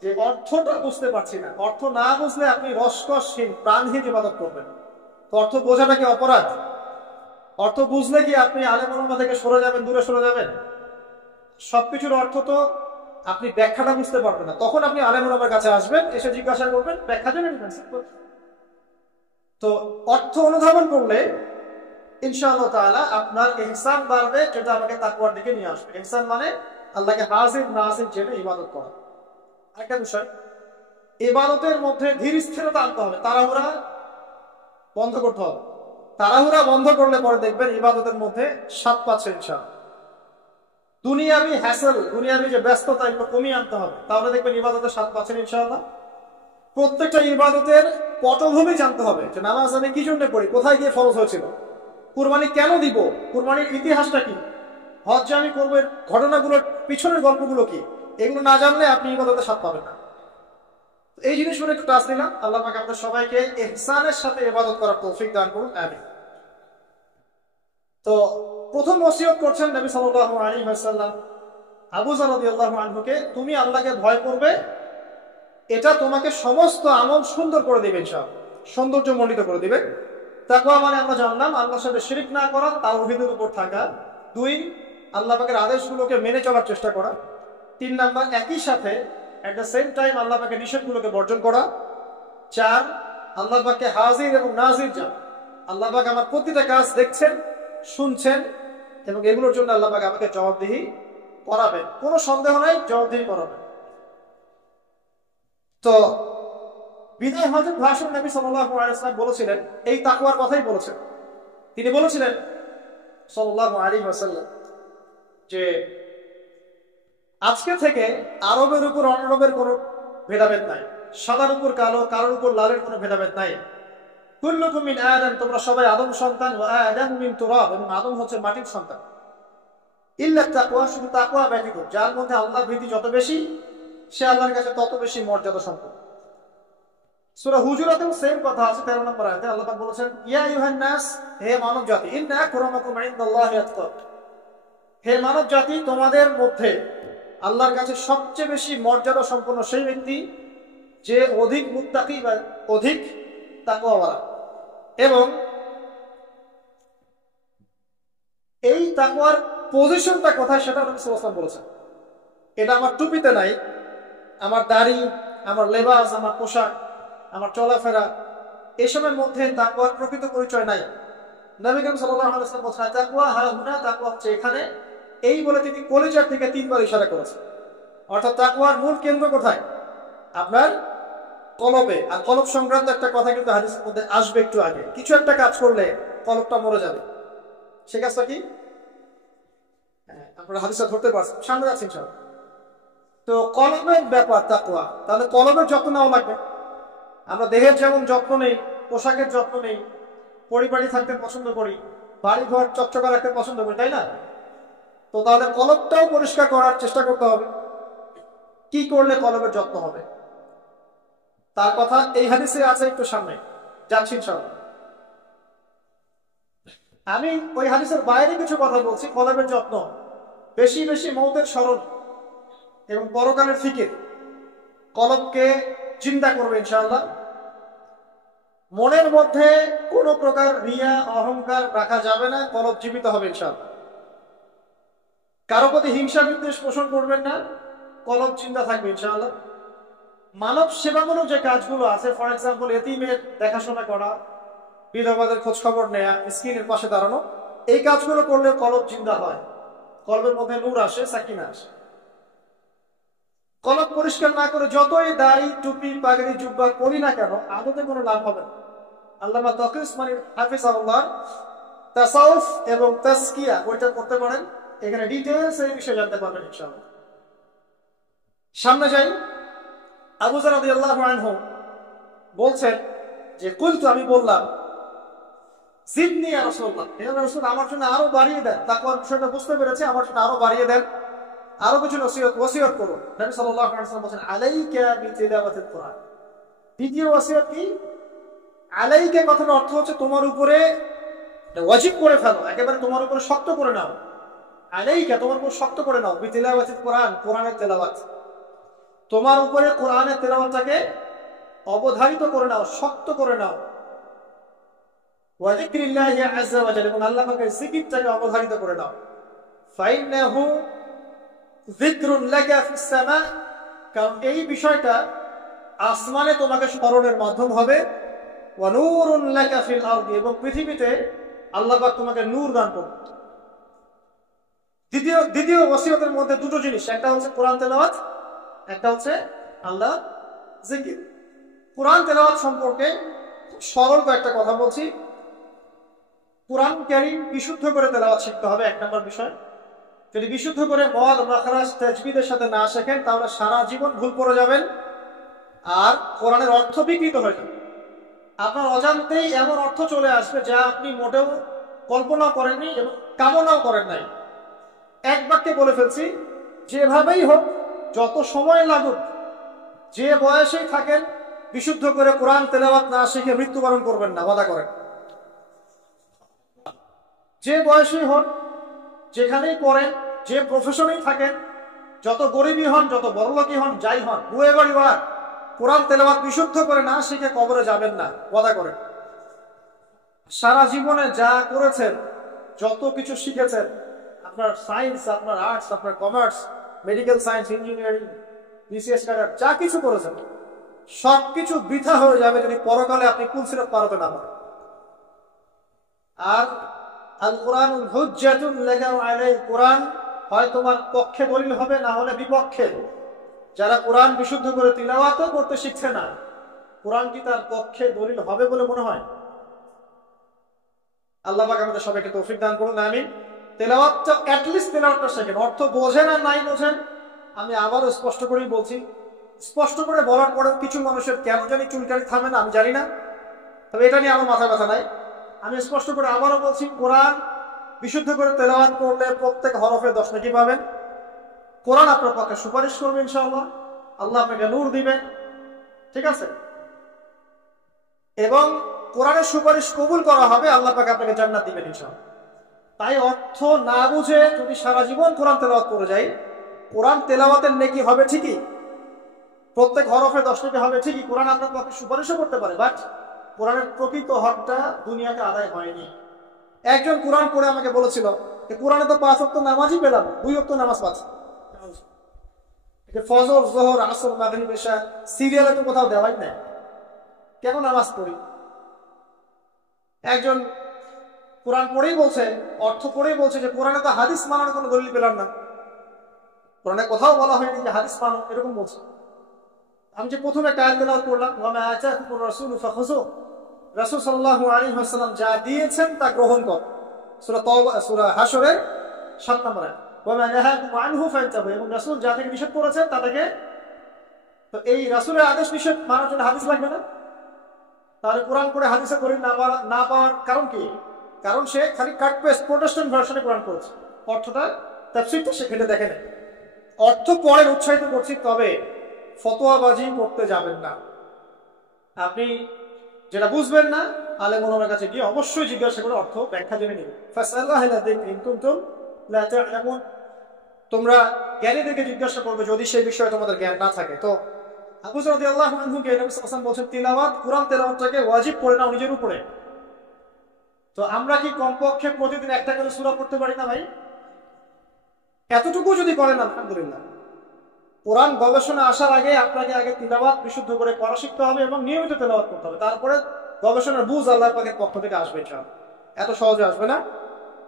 যে অর্থটা বুঝতে পারছি না। অর্থ না বুঝলে আপনি রসকসহীন প্রাণহীন ইবাদত করবেন। তো অর্থ বোঝাটা কি অপরাধ? অর্থ বুঝলে কি আপনি আলেম ওলামা থেকে সরে যাবেন, দূরে সরে যাবেন? সবকিছুর অর্থ তো আপনি ব্যাখ্যাটা বুঝতে পারবেন না, তখন আপনি আলেম ওলামার কাছে আসবেন, এসে জিজ্ঞাসা করবেন, ব্যাখ্যা জেনে নেবেন। তো অর্থ অনুধাবন করলে ইনশাআল্লাহ তাআলা আপনার ইহসান বাড়বে, যেটা আমাকে তাকওয়ার দিকে নিয়ে আসবে। ইহসান মানে আল্লাহকে হাজির নাজির জেনে ইবাদত করা। আরেকটা বিষয়, ইবাদতের মধ্যে ধীর স্থিরতা আনতে হবে, তাড়াহুড়া বন্ধ করতে হবে। তাড়াহুড়া বন্ধ করলে পরে দেখবেন ইবাদতের মধ্যে স্বাদ পাচ্ছে ইনশাআল্লাহ। দুনিয়াবি হ্যাসেল, দুনিয়াবি যে ব্যস্ততা, এগুলো কমিয়ে আনতে হবে, তাহলে দেখবেন ইবাদতের স্বাদ পাচ্ছেন ইনশাআল্লাহ। প্রত্যেকটা ইবাদতের পটভূমি জানতে হবে, যে নামাজ আমি কি জন্য পড়ি, কোথায় গিয়ে ফরজ হয়েছিল, কুরবানি কেন দিব, কুরবানির ইতিহাসটা কি, হজ যে আমি করবো ঘটনাগুলোর পিছনের গল্পগুলো কি, এগুলো না জানলে আপনি ইবাদতের স্বাদ পাবেন না। এই জিনিসগুলো একটু টাচ দিলাম। আল্লাহ পাক আমাদের সবাইকে ইহসানের সাথে ইবাদত করার তৌফিক দান করুন, আমিন। তো প্রথম ওসিয়ত করছেন নবী সাল্লাল্লাহু আলাইহি ওয়াসাল্লাম আবু যর রাদিয়াল্লাহু আনহুকে, তুমি আল্লাহকে ভয় করবে, এটা তোমাকে সমস্ত আমল সুন্দর করে দিবে ইনশাআল্লাহ, সৌন্দর্যমণ্ডিত করে দিবে। তাকওয়া মানে আমরা জানলাম আল্লাহর সাথে শিরক না করা, তাওহীদের উপর থাকা। 2, আল্লাহ পাকের আদেশগুলোকে মেনে চলার চেষ্টা করা। 3 নাম্বার, একই সাথে এট দ্য সেম টাইম আল্লাহ পাকের নিষেধগুলোকে বর্জন করা। 4, আল্লাহ পাককে হাজির এবং নাজির জানা, আল্লাহ পাক আমার প্রতিটা কাজ দেখছেন, শুনছেন, এবং এগুলোর জন্য আল্লাহ পাক আমাকে জবাবদিহি করাবেন, কোনো সন্দেহ নাই, জবাবদিহি করাবেন। তো বিদায় হজের ভাষণ নবী সাল্লাল্লাহু আলাইহি ওয়াসাল্লাম বলেছিলেন, এই তাকওয়ার কথাই বলেছেন। তিনি বলেছিলেন সাল্লাল্লাহু আলাইহি ওয়াসাল্লাম যে আজকে থেকে আরবের উপর অনারবের কোনো ভেদাভেদ নাই, সাদার উপর কালো, কালোর উপর লালের কোনো ভেদাভেদ নাই। কুল্লুকুম মিন আদম, তোমরা সবাই আদম সন্তান, ওয়া আদম মিন তুরাব, এবং আদম হচ্ছে মাটির সন্তান। ইল্লা তাকওয়া, শুধু তাকওয়া ব্যতীত, যার মধ্যে আল্লাহর ভীতি যত বেশি, সে আল্লাহর কাছে তত বেশি মর্যাদা সম্পন্ন। সূরা হুজুরাতেও সেম কথা আছে, 13 নম্বর আয়াতে আল্লাহ পাক বলেছেন, ইয়া আইয়ুহান নাস, হে মানব জাতি, ইন্না আকরামাকুম ইনদাল্লাহি আতকাকুম, হে মানব জাতি, তোমাদের মধ্যে আল্লাহর কাছে সবচেয়ে বেশি মর্যাদা সম্পন্ন সেই ব্যক্তি যে অধিক মুত্তাকি বা অধিক তাকওয়াওয়ালা। এবং এই তাকওয়ার পজিশনটা কোথায় সেটা নবী সাল্লাল্লাহু আলাইহি ওয়াসাল্লাম বলেছেন। এটা আমার টুপিতে নাই, আমার দাড়ি, আমার লেবাস, আমার পোশাক, আমার চলাফেরা, এসবের মধ্যে তাকওয়ার প্রকৃত পরিচয় নাই। নবী করিম সাল্লাল্লাহু আলাইহি ওয়াসাল্লাম বলেছেন, তাকওয়া হাহুনা, তাকওয়া হচ্ছে এখানে, এই বলে তিনি কলিজার দিকে 3 বার ইশারা করেছেন। অর্থাৎ তাকওয়ার মূল কেন্দ্র কোথায়? আপনার কলবে। আর কলব সংক্রান্ত একটা কথা কিন্তু হাদিসের মধ্যে আসবে একটু আগে। কিছু একটা কাজ করলে কলবটা মরে যাবে, সে কাজটা কি? আপনারা হাদিসটা ধরতে পারছেন, সামনে যাচ্ছি ইনশাআল্লাহ। তো কলবের ব্যাপার তাকওয়া, তাহলে কলবের যত্ন নেওয়া লাগবে। আমরা দেহের যেমন যত্ন নেই, পোশাকের যত্ন নেই, পরিপাটি থাকতে পছন্দ করি, বাড়ি ঘর চকচকা রাখতে পছন্দ করি, তাই না? তো তাহলে কলবটাও পরিষ্কার করার চেষ্টা করতে হবে। কি করলে কলবের যত্ন হবে, তার কথা এই হাদিসে আছে, একটু সামনে যাচ্ছি ইনশাআল্লাহ। আমি ওই হাদিসের বাইরে কিছু কথা বলছি। কলবের যত্ন, বেশি বেশি মওতের স্মরণ এবং পরকালের ফিকির কলবকে চিন্তা করবে ইনশাআল্লাহ। মনের মধ্যে কোনো প্রকার রিয়া অহংকার রাখা যাবে না, কলব জীবিত হবে ইনশাআল্লাহ। কারো প্রতি হিংসা বিদ্বেষ পোষণ করবেন না, কলব চিন্তা থাকবে ইনশাআল্লাহ। মানব সেবামূলক যে কাজগুলো আছে, ফর এক্সাম্পল এতিমের দেখাশোনা করা, বিধবাদের খোঁজ খবর নেয়া, মিসকিনের পাশে দাঁড়ানো, এই কাজগুলো করলে কলব জিন্দা হয়, কলবের মধ্যে নূর আসে, সাকিনা আসে। কলব পরিষ্কার না করে যতই দাড়ি, টুপি, পাগড়ি, জুব্বা পরি না কেন, আদতে কোনো লাভ হবে না। আল্লামা তকি উসমানী হাফিজাহুল্লাহ তাসাউফ এবং তাজকিয়া ওইটা করতে পারেন, এখানে ডিটেইলস এই বিষয়ে জানতে পারবেন ইনশাআল্লাহ। সামনে যাই। আবু যর রাদিয়াল্লাহু আনহু বলছেন যে কুলতু, আমি বললাম, জিদনি ইয়া রাসূলুল্লাহ, হে রাসূল আমার জন্য আরো বাড়িয়ে দেন। তাকওয়ার বিষয়টা বুঝতে পেরেছে, আমার জন্য আরো বাড়িয়ে দেন, আরো কিছু ওসিয়ত করুন। নবী সাল্লাল্লাহু আলাইহি ওয়াসাল্লাম বলেন আলাইকা বিতিলাওয়াতিল কোরআন। দ্বিতীয় ওসিয়ত কি? আলাইকা কথার অর্থ হচ্ছে তোমার উপরে ওয়াজিব করে ফেলো, একেবারে তোমার উপরে শক্ত করে নাও। আলাইকা তোমার উপর শক্ত করে নাও, বিতিলাওয়াতিল কোরআন, কোরআনের তেলাওয়াত। তোমার উপরে কোরআনের তেলাওয়াতটাকে অবধারিত করে নাও, শক্ত করে নাও। ওয়া যিকরিল্লাহি আযজা ওয়া জাল্লা, এবং আল্লাহ পাকের জিকিরটাকে অবধারিত করে নাও। ফাইন্নাহু যিকরুন লাকা ফিস সামা, কারণ এই বিষয়টা আসমানে তোমাকে স্মরণের মাধ্যম হবে। ওয়া নূরুন লাকা ফিল আরদি, এবং পৃথিবীতে আল্লাহ পাক তোমাকে নূর দান করবে। দ্বিতীয় ওসিয়তের মধ্যে দুটো জিনিস, একটা হচ্ছে কোরআন তেলাওয়াত, একটা হচ্ছে আল্লাহ জিকির। কোরআন তেলাওয়াত সম্পর্কে সরল কয়েকটা কথা বলছি। কোরআন কারীম বিশুদ্ধ করে তেলাওয়াত শিখতে হবে, এক নম্বর বিষয়। যদি বিশুদ্ধ করে মদ মাখরাজ তাজবিদের সাথে না শেখেন তাহলে সারা জীবন ভুল করে যাবেন, আর কোরআনের অর্থ বিকৃত হয়ে যাবে। আপনার অজান্তেই এমন অর্থ চলে আসবে যা আপনি মোটেও কল্পনাও করেননি এবং কামনাও করেন নাই। এক বাক্যে বলে ফেলছি, যেভাবেই হোক, যত সময় লাগুক, যে বয়সেই থাকেন, বিশুদ্ধ করে কোরআন তেলাওয়াত না শিখে মৃত্যুবরণ করবেন না, ওয়াদা করেন। যে বয়সেই হন, যেখানেই পড়েন, যে প্রফেশনেই থাকেন, যত গরিবই হন, যত বড়লোকই হন, যাই হন, হুয়েভার ইউ আর, কোরআন তেলাওয়াত বিশুদ্ধ করে না শিখে কবরে যাবেন না, ওয়াদা করেন। সারা জীবনে যা করেছেন, যত কিছু শিখেছেন, আপনার সায়েন্স, আপনার আর্টস, আপনার commerce, medical science, engineering, BCS cadre, যা কিছু করেছেন সবকিছু বৃথা হয়ে যাবে যদি পরকালে আপনি কুলসিরাত পারতে না পারেন। আর আল কোরআনুল হুজ্জাতুন লাকা আলাইহি, কোরআন হয় তোমার পক্ষে দলিল হবে, না হলে বিপক্ষে। যারা কোরআন বিশুদ্ধ করে তিলাওয়াতও করতে শিখছে না, কোরআন কি তার পক্ষে দলিল হবে বলে মনে হয়? আল্লাহ পাক আমাদের সবাইকে তৌফিক দান করুন, আমিন। তেলাওয়াতটা অ্যাটলিস্ট তেলাওয়াতটা শেখেন। অর্থ বোঝেন আর নাই বোঝেন, আমি আবারও স্পষ্ট করেই বলছি, স্পষ্ট করে বলার পরেও কিছু মানুষের কেন জানি চুলকানি থামে না, আমি জানি না, তবে এটা নিয়ে আমার মাথা ব্যথা নাই। আমি স্পষ্ট করে আবারও বলছি, কোরআন বিশুদ্ধ করে তেলাওয়াত করলে প্রত্যেক হরফে 10 নেকি পাবেন। কোরআন আপনার পক্ষে সুপারিশ করবে ইনশাআল্লাহ, আল্লাহ আপনাকে নূর দিবেন, ঠিক আছে? এবং কোরআনের সুপারিশ কবুল করা হবে, আল্লাহ পাক আপনাকে জান্নাত দিবেন ইনশাআল্লাহ। তাই অর্থ না বুঝে যদি সারা জীবন কোরআন তেলাওয়াত করে যাই, কোরআন তেলাওয়াতের নেকি হবে ঠিকই, প্রত্যেক হরফে 10 নেকি হবে ঠিকই, কোরআন আপনার পক্ষে সুপারিশও করতে পারে, বাট কোরআনের প্রকৃত হকটা দুনিয়াতে আদায় হয়নি। একজন কোরআন পড়ে আমাকে বলেছিল, কোরআনে তো 5 ওয়াক্ত নামাজই পেলাম, 2 ওয়াক্ত নামাজ পাচ্ছি, ফজর, যোহর, আসর, মাগরিব, ইশা সিরিয়ালে তো কোথাও দেওয়াই নাই, কেন নামাজ পড়ি? একজন কোরআন পড়েই বলছে, অর্থ পড়েই বলছে যে কোরআনে তো হাদিস মানার কোনো দলিল পেলাম না, কোরআনে কোথাও বলা হয়নি যে হাদিস মানো, এরকম বলছে। আমি যে প্রথমে একটা আয়াত তেলাওয়াত করলাম, ওয়া মা আতাকুমুর রাসূলু ফাখুযু, রাসূল সাল্লাল্লাহু আলাইহি ওয়াসাল্লাম যা দিয়েছেন তা গ্রহণ কর, সূরা তাওবা, সূরা হাশরের 7 নম্বর আয়াত। ওয়া মা নাহাকুম আনহু ফান্তাহু, এবং রাসূল যা থেকে নিষেধ করেছেন তা থেকে, তো এই রাসূলের আদেশ নিষেধ মানার জন্য হাদিস লাগবে না? তাহলে কোরআন পড়ে হাদিসে দলিল না পাওয়ার কারণ কি? কারণ সে খালি কাট পেস্ট প্রোটেস্ট্যান্ট ভার্সনে কোরআন পড়েছে, অর্থটা তাফসীরটা সে ঘেটে দেখে নেয়। অর্থ পড়ে উৎসাহিত করছি, তবে ফতোয়াবাজি করতে যাবেন না। আপনি যেটা বুঝবেন না, আলেম ওলামার কাছে গিয়ে অবশ্যই জিজ্ঞাসা করে অর্থ ব্যাখ্যা জেনে নেবেন। ফাসআল্লাহু আলা যিকরিন কুনতুম লা তা'লামুন, তোমরা জ্ঞানীদেরকে জিজ্ঞাসা করবে যদি সেই বিষয়ে তোমাদের জ্ঞান না থাকে। তো আবু যর রাদিয়াল্লাহু আনহু কে নবী সাল্লাল্লাহু আলাইহি ওয়াসাল্লাম বলেন, তিলাওয়াত, কোরআন তেলাওয়াতটাকে ওয়াজিব করে নাও নিজের উপরে। তো আমরা কি কমপক্ষে প্রতিদিন একটা করে সূরা পড়তে পারি না ভাই? এতটুকু যদি করেন আলহামদুলিল্লাহ। কোরআন গবেষণা আসার আগে আপনাকে আগে তিলাওয়াত বিশুদ্ধ করে পড়া শিখতে হবে এবং নিয়মিত তেলাওয়াত করতে হবে, তারপরে গবেষণার বুঝ আল্লাহ পাকের পক্ষ থেকে আসবে ইনশাআল্লাহ। এত সহজে আসবে না।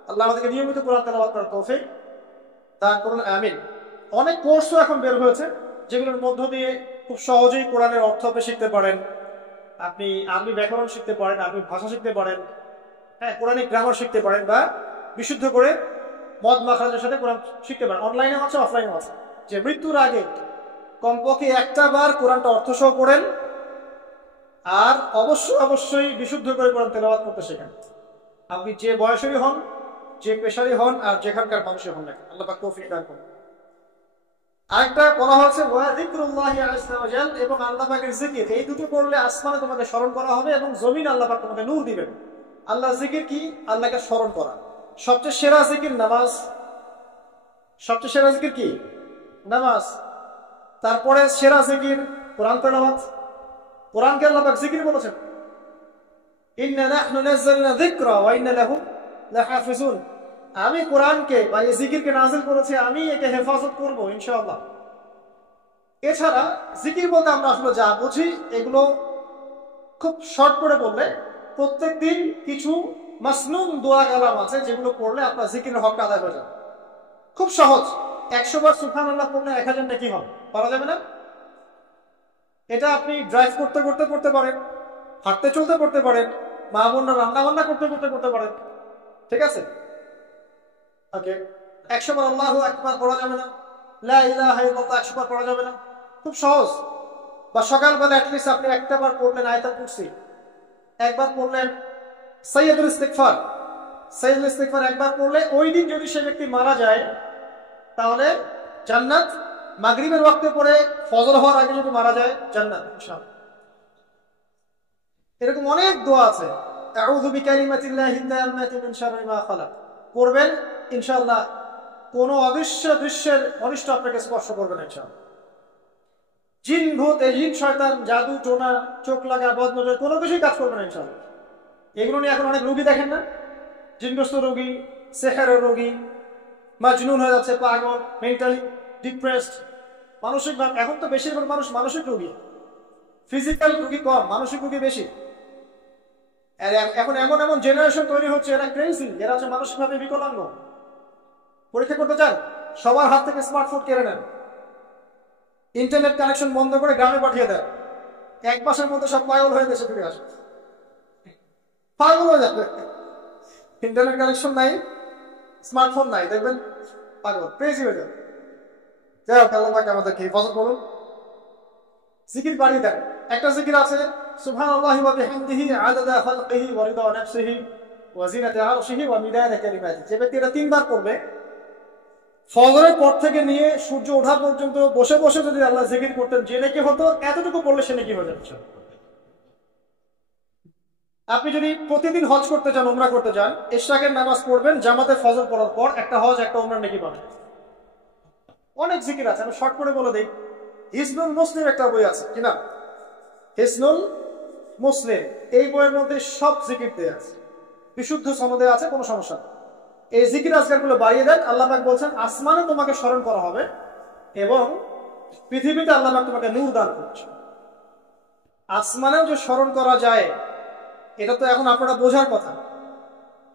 আল্লাহ আমাদেরকে নিয়মিত কোরআন তেলাওয়াত করার তৌফিক দান করুন, আমিন। অনেক কোর্সও এখন বের হয়েছে যেগুলোর মধ্য দিয়ে খুব সহজেই কোরআনের অর্থ আপনি শিখতে পারেন। আপনি আরবি ব্যাকরণ শিখতে পারেন, আরবি ভাষা শিখতে পারেন, হ্যাঁ, কোরআনিক গ্রামার শিখতে পারেন, বা বিশুদ্ধ করে মদ মাখরাজের সাথে কোরআন শিখতে পারেন। অনলাইনেও আছে, অফলাইনেও আছে। যে মৃত্যুর আগে কমপক্ষে একটা বার কোরআনটা অর্থসহ পড়েন, আর অবশ্যই বিশুদ্ধ করে কোরআন তেলাওয়াত করতে শেখেন। আপনি যে বয়সেরই হন, যে পেশারই হন, আর যেখানকার মানুষের হন না, আল্লাহ পাক তৌফিক দান করুন। আরেকটা বলা হচ্ছে ওয়া যিকরুল্লাহি আযজা ওয়া জাল, এবং আল্লাহ পাকের জিকির, এই দুটো করলে আসমানে তোমাকে স্মরণ করা হবে এবং জমিন আল্লাহ পাক তোমাকে নূর দিবেন। আল্লাহ জিকির কি? আল্লাহকে স্মরণ করা। সবচেয়ে সেরা জিকির নামাজ। সবচেয়ে সেরা জিকির কি? নামাজ। তারপরে সেরা জিকির কোরআন তেলাওয়াত। কোরআনকে আল্লাহ পাক জিকির বলেছেন, ইন্না নাহনু নাযালনা যিকরা ওয়া ইন্না লাহু লাহাফিজুন। আমি কোরআনকে বা এই জিকিরকে নাযিল করেছি, আমি একে হেফাজত করব ইনশাআল্লাহ। এছাড়া জিকির বলতে আমরা আসলে যা বুঝি, এগুলো খুব শর্ট করে বললে প্রত্যেকদিন কিছু মাসনুন দোয়া কালাম আছে, যেগুলো পড়লে আপনার জিকিরের হক আদায় হয়ে যাবে। খুব সহজ। 100 বার সুবহানাল্লাহ পড়লে 1000 নেকি হবে, পারা যাবে না? এটা আপনি ড্রাইভ করতে করতে করতে পারেন, হাঁটতে চলতে করতে পারেন, মা বোনরা রান্না বান্না করতে করতে করতে পারেন। ঠিক আছে? ওকে। 100 বার আল্লাহু আকবার পড়া যাবে না? লা ইলাহা ইল্লাল্লাহ 100 বার পড়া যাবে না? খুব সহজ। বা সকালবেলা অ্যাটলিস্ট আপনি একটা বার পড়লেন আয়াতুল কুরসি, একবার পড়লেন সাইয়্যিদুল ইস্তিগফার। সাইয়্যিদুল ইস্তিগফার একবার পড়লে ওই দিন যদি সে ব্যক্তি মারা যায় তাহলে জান্নাত। মাগরিবের ওয়াক্তে পড়ে ফজর হওয়ার আগে যদি মারা যায় জান্নাত ইনশাআল্লাহ। এরকম অনেক দোয়া আছে। আউযু বিকালিমাতিল্লাহি তাম্মাতি মিন শাররি মা খালাক পড়বেন ইনশাআল্লাহ। কোনো অদৃশ্য দৃশ্যের অনিষ্ট আপনাকে স্পর্শ করবে না ইনশাআল্লাহ। জিন ভূত, জিন শয়তান, জাদু টোনা, চোখ লাগা, বদনজর, কোনো কিছুই কাজ করবে না ইনশাআল্লাহ। এগুলো নিয়ে এখন অনেক রোগী দেখেন না? জিনগ্রস্ত রোগী, সেহেরের রোগী, মাজনুন হয়ে যাচ্ছে, পাগল, মেন্টালি ডিপ্রেসড, মানসিক। এখন তো বেশিরভাগ মানুষ মানসিক রোগী, ফিজিক্যাল রোগী কম, মানসিক রোগী বেশি। আর এখন এমন এমন জেনারেশন তৈরি হচ্ছে, এরা ক্রেজি, এরা হচ্ছে মানসিকভাবে বিকলাঙ্গ। পরীক্ষা করতে চান? সবার হাত থেকে স্মার্টফোন কেড়ে নেন, ইন্টারনেট কানেকশন বন্ধ করে গ্রামে পাঠিয়ে দেন, 1 মাসের মধ্যে সব পাগল হয়ে দেশে ফিরে আসে। পাগল হয়ে যাবে। ইন্টারনেট কানেকশন নাই, স্মার্টফোন নাই, দেখবেন পাগল, ক্রেজি হয়ে যাবে। যাই হোক, আল্লাহ পাক আমাদেরকে হেফাজত করুন। জিকির বাড়িয়ে দেন। একটা জিকির আছে, সুবহানাল্লাহি ওয়া বিহামদিহি আদাদা খালকিহি ওয়া রিদা নাফসিহি ওয়া জিনাতা আরশিহি ওয়া মিদাদা কালিমাতিহি। যে ব্যক্তি এটা 3 বার পড়বে, ফজরের পর থেকে নিয়ে সূর্য ওঠা পর্যন্ত বসে বসে যদি আল্লাহ জিকির করতেন, যে নাকি হতো, এতটুকু পড়লে সে নাকি হয়ে যাচ্ছে। আপনি যদি প্রতিদিন হজ করতে চান, উমরা করতে চান, ইশরাকের নামাজ পড়বেন জামাতে ফজর পড়ার পর, একটা হজ একটা উমরা নাকি পাবেন। অনেক জিকির আছে, আমি শর্ট করে বলে দিই। হিসনুল মুসলিম একটা বই আছে, কিনা হিসনুল মুসলিম, এই বইয়ের মধ্যে সব জিকির দেয়া আছে, বিশুদ্ধ সনদে আছে, কোনো সমস্যা নেই। এই জিকির আজকারগুলো বাড়িয়ে দেন। আল্লাহ পাক বলছেন আসমানে তোমাকে স্মরণ করা হবে এবং পৃথিবীতে আল্লাহ পাক তোমাকে নূর দান করছে। আসমানেও যে স্মরণ করা যায়, এটা তো এখন আপনারা বোঝার কথা।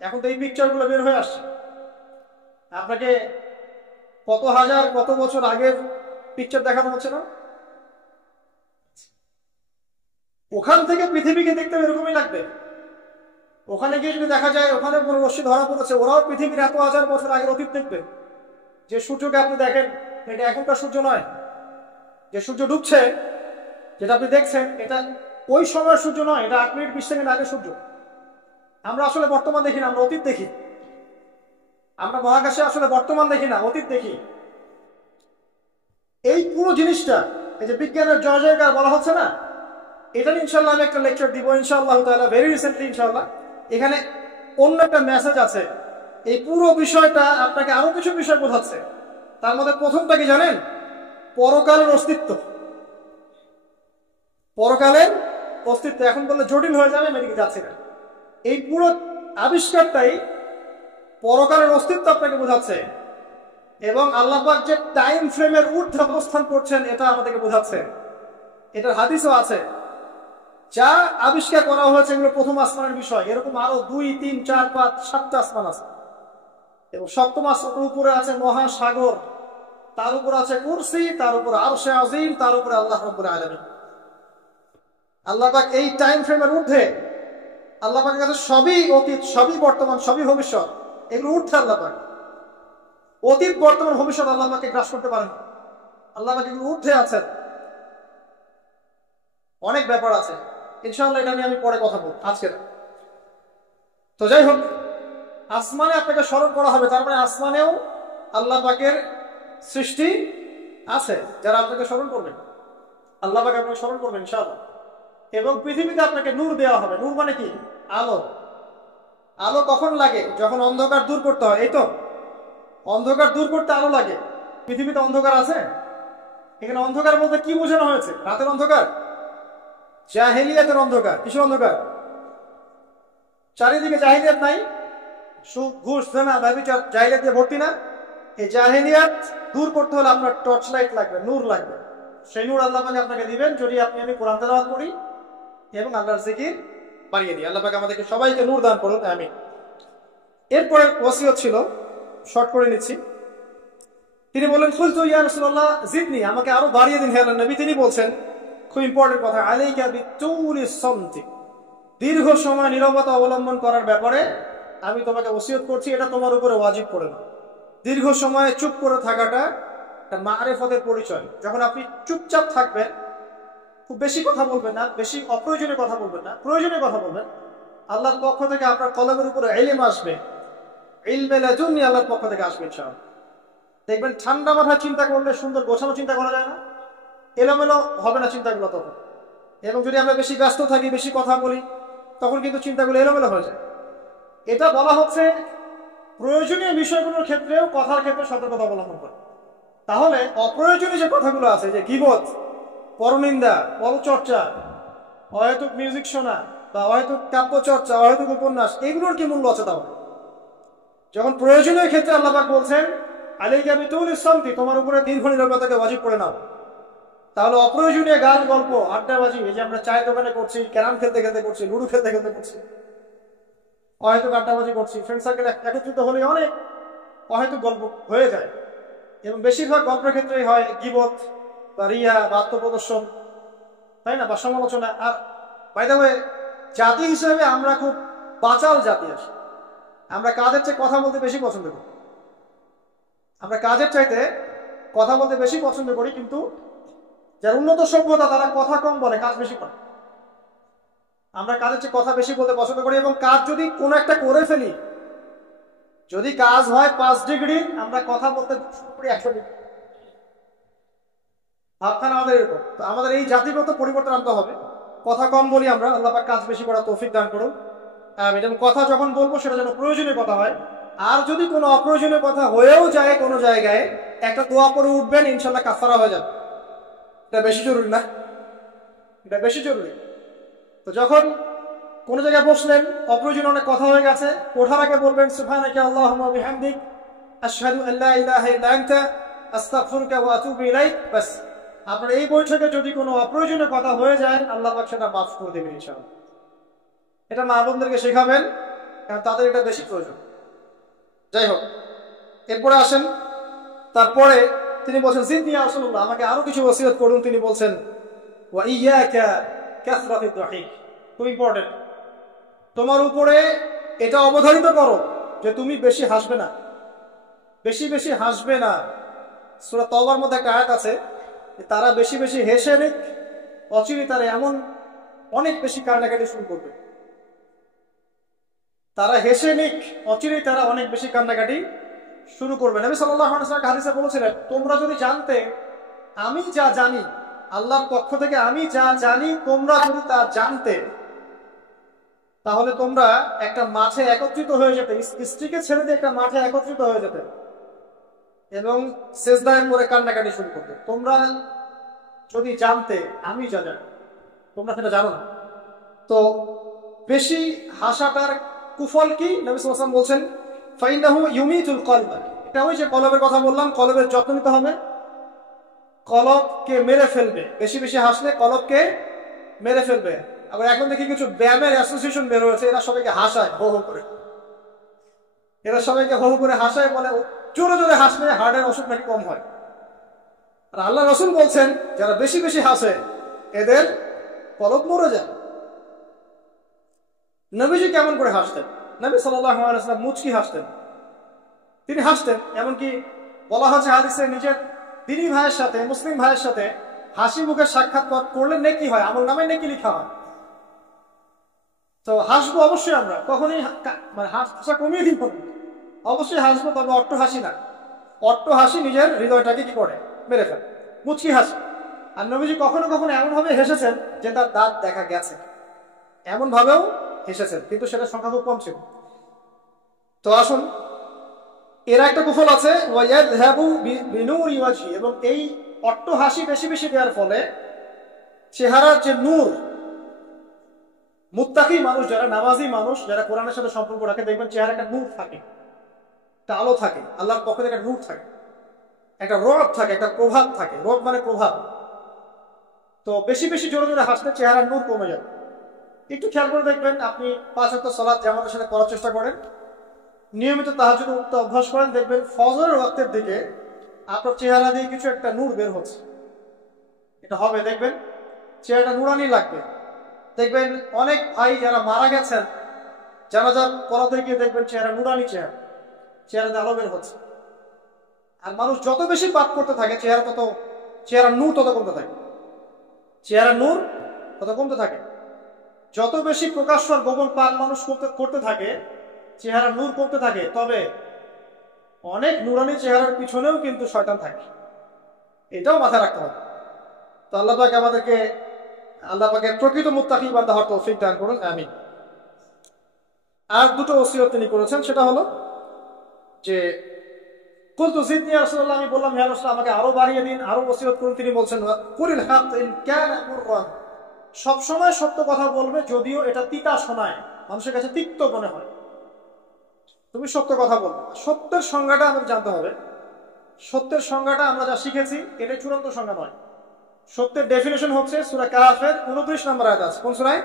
এখন তো এই পিকচারগুলো বের হয়ে আসছে, আপনাকে কত হাজার কত বছর আগের পিকচার দেখানো হচ্ছে না? ওখান থেকে পৃথিবীকে দেখতে এরকমই লাগবে। ওখানে গিয়ে যদি দেখা যায় ওখানে কোনো রশ্মি ধরা পড়েছে, ওরাও পৃথিবীর এত হাজার বছর আগের অতীত দেখবে। যে সূর্যকে আপনি দেখেন, এটা এখনকার সূর্য নয়। যে সূর্য ডুবছে, যেটা আপনি দেখছেন, এটা ওই সময়ের সূর্য নয়, এটা 8 মিনিট 20 সেকেন্ড আগের সূর্য। আমরা আসলে বর্তমান দেখি না, আমরা অতীত দেখি। আমরা মহাকাশে আসলে বর্তমান দেখি না, অতীত দেখি। এই পুরো জিনিসটা, এই যে বিজ্ঞানের জয় জয়কার বলা হচ্ছে না, এটা নিয়ে ইনশাআল্লাহ আমি একটা লেকচার দিব ইনশাআল্লাহ তাআলা, ভেরি রিসেন্টলি ইনশাআল্লাহ। এখানে অন্য একটা মেসেজ আছে। এই পুরো বিষয়টা আপনাকে আরো কিছু বিষয় বোঝাচ্ছে। তার মধ্যে প্রথমটা কি জানেন? পরকালের অস্তিত্ব। পরকালের অস্তিত্ব এখন বললে জটিল হয়ে যাবে, আমি এদিকে যাচ্ছি না। এই পুরো আবিষ্কারটাই পরকালের অস্তিত্ব আপনাকে বোঝাচ্ছে, এবং আল্লাহ পাক যে টাইম ফ্রেমের ঊর্ধ্বে অবস্থান করছেন এটা আমাদেরকে বোঝাচ্ছে। এটার হাদিসও আছে। যা আবিষ্কার করা হয়েছে এগুলো প্রথম আসমানের বিষয়। এরকম আরো 2, 3, 4, 5, 7টা আসমান আছে, এবং 7ম আসমানের উপরে আছে মহাসাগর, তার উপর আছে কুরসি, তার উপর আরশে আজিম, তার উপরে আল্লাহ রাব্বুল আলামিন। আল্লাহ পাক এই টাইম ফ্রেমের ঊর্ধ্বে, আল্লাহ পাকের কাছে সবই অতীত, সবই বর্তমান, সবই ভবিষ্যৎ, এগুলো ঊর্ধ্বে আল্লাহ পাক। অতীত, বর্তমান, ভবিষ্যৎ আল্লাহ পাককে গ্রাস করতে পারেন না। আল্লাহ পাক এগুলো ঊর্ধ্বে আছেন। অনেক ব্যাপার আছে, ইনশাআল্লাহ এটা নিয়ে আমি পরে কথা বলবো, আজকে। তো যাই হোক, আসমানে আপনাকে স্মরণ করা হবে, তার মানে আসমানেও আল্লাহ পাকের সৃষ্টি আছে যারা আপনাকে স্মরণ করবেন, আল্লাহ পাক আপনাকে স্মরণ করবেন ইনশাআল্লাহ। এবং পৃথিবীতে আপনাকে নূর দেওয়া হবে। নূর মানে কি? আলো। আলো কখন লাগে? যখন অন্ধকার দূর করতে হয়। এই তো অন্ধকার দূর করতে আলো লাগে। পৃথিবীতে অন্ধকার আছে? এখানে অন্ধকার বলতে কি বোঝানো হয়েছে? রাতের অন্ধকার, জাহেলিয়াতের অন্ধকার। কিসের অন্ধকার? চারিদিকে জাহেলিয়াত নাই? সুদ, ঘুষ, জেনা, ব্যভিচার জাহেলিয়াত দিয়ে ভর্তি না? এই জাহেলিয়াত দূর করতে হলে আপনার টর্চ লাইট লাগবে, নূর লাগবে। সেই নূর আল্লাহ পাক আপনাকে দিবেন যদি আমি কোরআন তেলাওয়াত করি এবং আল্লাহর জিকির বাড়িয়ে দিই। আল্লাহ পাক আমাদেরকে সবাইকে নূর দান করুন, আমিন। এরপরে ওসিয়ত ছিল, শর্ট করে নিচ্ছি। তিনি বললেন, কুলতু ইয়া রাসূলুল্লাহ জিদনি, আমাকে আরো বাড়িয়ে দিন হে আল্লাহর নবী। তিনি বলছেন খুব ইম্পর্টেন্ট কথা, আলাইকা বিতুলিস সামতি, দীর্ঘ সময় নীরবতা অবলম্বন করার ব্যাপারে আমি তোমাকে ওসিয়ত করছি, এটা তোমার উপরে ওয়াজিব করে না। দীর্ঘ সময় চুপ করে থাকাটা একটা মারেফতের পরিচয়। যখন আপনি চুপচাপ থাকবেন, খুব বেশি কথা বলবেন না, বেশি অপ্রয়োজনীয় কথা বলবেন না, প্রয়োজনীয় কথা বলবেন, আল্লাহর পক্ষ থেকে আপনার কলমের উপরে ইলম আসবে, ইলমে লাদুন্নি আল্লাহর পক্ষ থেকে আসবে ইনশাআল্লাহ। দেখবেন ঠান্ডা মাথায় চিন্তা করলে সুন্দর গোছানো চিন্তা করা যায় না, এলোমেলো হবে না চিন্তাগুলো তখন। এবং যদি আমরা বেশি ব্যস্ত থাকি, বেশি কথা বলি, তখন কিন্তু চিন্তাগুলো এলোমেলো হয়ে যায়। এটা বলা হচ্ছে প্রয়োজনীয় বিষয়গুলোর ক্ষেত্রেও কথার ক্ষেত্রে সতর্কতা অবলম্বন করে। তাহলে অপ্রয়োজনীয় যে কথাগুলো আছে, যে গীবত, পরনিন্দা, পরচর্চা, অহেতুক মিউজিক শোনা বা অহেতুক কাব্য চর্চা, অহেতুক উপন্যাস, এগুলোর কি মূল্য আছে? তাহলে যখন প্রয়োজনীয় ক্ষেত্রে আল্লাহ পাক বলছেন আলাইকা বিতুলিস সামতি, তোমার উপরে দীর্ঘ নীরবতাকে ওয়াজিব করে নাও, তাহলে অপ্রয়োজনীয় গান, গল্প, আড্ডাবাজি, এই যে আমরা চায়ের দোকানে করছি, ক্যারাম খেলতে খেলতে করছি, লুডো খেলতে খেলতে করছি, অহেতুক আড্ডাবাজি করছি, ফ্রেন্ড সার্কেল একত্রিত হলে অনেক অহেতুক গল্প হয়ে যায়। এবং বেশিরভাগ গল্পের ক্ষেত্রেই হয় গীবত বা রিয়া বা আত্মপ্রদর্শন, তাই না, বা সমালোচনা। আর বাই দ্য ওয়ে, জাতি হিসেবে আমরা খুব বাচাল জাতি আছি। আমরা কাজের চেয়ে কথা বলতে বেশি পছন্দ করি। আমরা কাজের চাইতে কথা বলতে বেশি পছন্দ করি, কিন্তু যারা উন্নত সভ্যতা তারা কথা কম বলে, কাজ বেশি করে। আমরা কাজের চেয়ে কথা বেশি বলতে পছন্দ করি। এবং কাজ যদি কোনো একটা করে ফেলি, যদি কাজ হয় 5 ডিগ্রি, আমরা কথা বলতে শুরু করি 100 ডিগ্রি। ভাবখানা আমাদের এরকম। তো আমাদের এই জাতিগত পরিবর্তন আনতে হবে। কথা কম বলি আমরা, আল্লাহ পাক কাজ বেশি করার তৌফিক দান করুন। এবং কথা যখন বলবো সেটা যেন প্রয়োজনীয় কথা হয়। আর যদি কোনো অপ্রয়োজনীয় কথা হয়েও যায় কোনো জায়গায়, একটা দোয়া পড়ে উঠবেন, ইনশাল্লাহ কাফারা হয়ে যাবে। এটা বেশি জরুরি না? এটা বেশি জরুরি। তো যখন কোনো জায়গায় বসলেন, অপ্রয়োজনীয় অনেক কথা হয়ে গেছে, ওঠার আগে বলবেন সুবহানাকা আল্লাহুম্মা বিহামদিক আশহাদু আল্লা ইলাহা ইল্লা আনতা আস্তাগফিরুকা ওয়া আতুবু ইলাইক। বাস, আপনার এই বৈঠকে যদি কোনো অপ্রয়োজনীয় কথা হয়ে যায়, আল্লাহ পাক সেটা মাফ করে দেবেন ইনশাআল্লাহ। এটা মা বোনদেরকে শেখাবেন, কারণ তাদের এটা বেশি প্রয়োজন। যাই হোক, এরপরে আসেন। তারপরে তিনি বলছেন জিদনি ইয়া রাসূলুল্লাহ, আমাকে আরো কিছু ওসিয়ত করুন। তিনি বলছেন ওয়া ইয়াকা কাসরাতুদ দাহিক, খুব ইম্পর্টেন্ট। তোমার উপরে এটা অবধারিত করো যে তুমি বেশি হাসবে না, বেশি বেশি হাসবে না। সূরা তাওবার মধ্যে একটা আয়াত আছে, তারা বেশি বেশি হেসে নিক, অচিরে তারা এমন অনেক বেশি কান্নাকাটি শুরু করবে। তারা হেসে নিক, অচিরেই তারা অনেক বেশি কান্নাকাটি শুরু করবে। নবী সাল্লাল্লাহু আলাইহি ওয়াসাল্লাম হাদিসে বলেছিলেন, তোমরা যদি জানতে আমি যা জানি, আল্লাহর পক্ষ থেকে আমি যা জানি, তোমরা যদি তা জানতে, তাহলে তোমরা একটা মাঠে একত্রিত হয়ে যেতে, স্ত্রীকে ছেড়ে দিয়ে একটা মাঠে একত্রিত হয়ে যেতে এবং সেজদায় পড়ে কান্নাকাটি শুরু করতে। তোমরা যদি জানতে আমি যা জানি, তোমরা সেটা জানো না। তো বেশি হাসাটার কুফল কি? নবী সাল্লাল্লাহু আলাইহি ওয়াসাল্লাম বলছেন ফাইন্নাহু ইউমিতুল কলব। এটা ওই যে কলবের কথা বললাম, কলবের যত্ন নিতে হবে, কলবকে মেরে ফেলবে। বেশি বেশি হাসলে কলবকে মেরে ফেলবে। আবার এখন দেখি কিছু ব্যায়ামের অ্যাসোসিয়েশন বের হয়েছে, এরা সবাইকে হাসায় হো হো করে, এরা সবাইকে হো হো করে হাসায়, বলে জোরে জোরে হাসলে হার্টের অসুখ নাকি কম হয়। আর আল্লাহ রাসূল বলছেন যারা বেশি বেশি হাসে এদের কলব মরে যায়। নবীজি কেমন করে হাসতেন? নবী সাল্লাল্লাহু আলাইহি ওয়াসাল্লাম মুচকি হাসতেন। তিনি হাসতেন, এমনকি বলা হচ্ছে হাদিসে নিজের দিনী ভাইয়ের সাথে, মুসলিম ভাইয়ের সাথে হাসি মুখে সাক্ষাৎ করলে নেকি হয়, আমল নামে নেকি লেখা হয়। তো হাসবো অবশ্যই, আমরা কখনই মানে হাসা কমিয়ে দিব না, অবশ্যই হাসবো, তবে অট্ট হাসি না। অট্ট হাসি নিজের হৃদয়টাকে কি করে, মেরে ফেলে, মুচকি হাসি। আর নবীজি কখনো কখনো এমন ভাবে হেসেছেন যে তার দাঁত দেখা গেছে, এমন ভাবেও হেসেছেন, কিন্তু সেটা সংখ্যা খুব কম ছিল। তো আসুন, এর একটা কুফল আছে, এবং এই অট্ট হাসি বেশি বেশি দেওয়ার ফলে চেহারার যে নূর, মুত্তাকি মানুষ যারা, নামাজি মানুষ যারা কোরআনের সাথে সম্পর্ক রাখে, দেখবেন চেহারা একটা নূর থাকে, একটা আলো থাকে, আল্লাহর পক্ষ থেকে একটা নূর থাকে, একটা রব থাকে, একটা প্রভাব থাকে। রব মানে প্রভাব। তো বেশি বেশি জোরে জোরে হাসলে চেহারার নূর কমে যাবে। একটু খেয়াল করে দেখবেন, আপনি 5 ওয়াক্ত সালাত জামাতের সাথে করার চেষ্টা করেন, নিয়মিত তাহাজ্জুদ উঠতে অভ্যাস করেন, দেখবেন ফজরের ওয়াক্তের দিকে আপনার চেহারা দিয়ে কিছু একটা নূর বের হচ্ছে। এটা হবে, দেখবেন চেহারাটা নুরানি লাগবে। দেখবেন অনেক ভাই যারা মারা গেছেন, জানাজা পড়াতে গিয়ে দেখবেন চেহারা নুরানি, চেহারাতে আলো বের হচ্ছে। আর মানুষ যত বেশি পাপ করতে থাকে, চেহারার নূর তত কমতে থাকে, চেহারার নূর তত কমতে থাকে। যত বেশি প্রকাশ্য আর গোপন পাপ মানুষ করতে থাকে, চেহারার নূর কমতে থাকে। তবে অনেক নুরানি চেহারার পিছনেও কিন্তু শয়তান থাকে, এটাও মাথায় রাখতে হবে। তো আল্লাহ পাক আমাদেরকে, আল্লাহ পাকের প্রকৃত মুত্তাকি বান্দা হওয়ার তৌফিক দান করুন, আমিন। আর দুটো ওসিয়ত তিনি করেছেন, সেটা হলো যে কুলতু জিদনি ইয়া রাসূলুল্লাহ, আমি বললাম ইয়া রাসূলুল্লাহ আমাকে আরো বাড়িয়ে দিন, আরো ওসিয়ত করুন। তিনি বলছেন কুলিল হাক ইন কানা মুররান, সব সময় সত্য কথা বলবে, যদিও এটা তিতা শোনায়, মানুষের কাছে তিক্ত মনে হয়, তুমি সত্য কথা বলবে। সত্যের সংজ্ঞাটা আমাদের জানতে হবে। সত্যের সংজ্ঞাটা আমরা যা শিখেছি এটা চূড়ান্ত সংজ্ঞা নয়। সত্যের ডেফিনেশন হচ্ছে সূরা কাহফের 29 নম্বর আয়াত আছে। কোন সূরায়?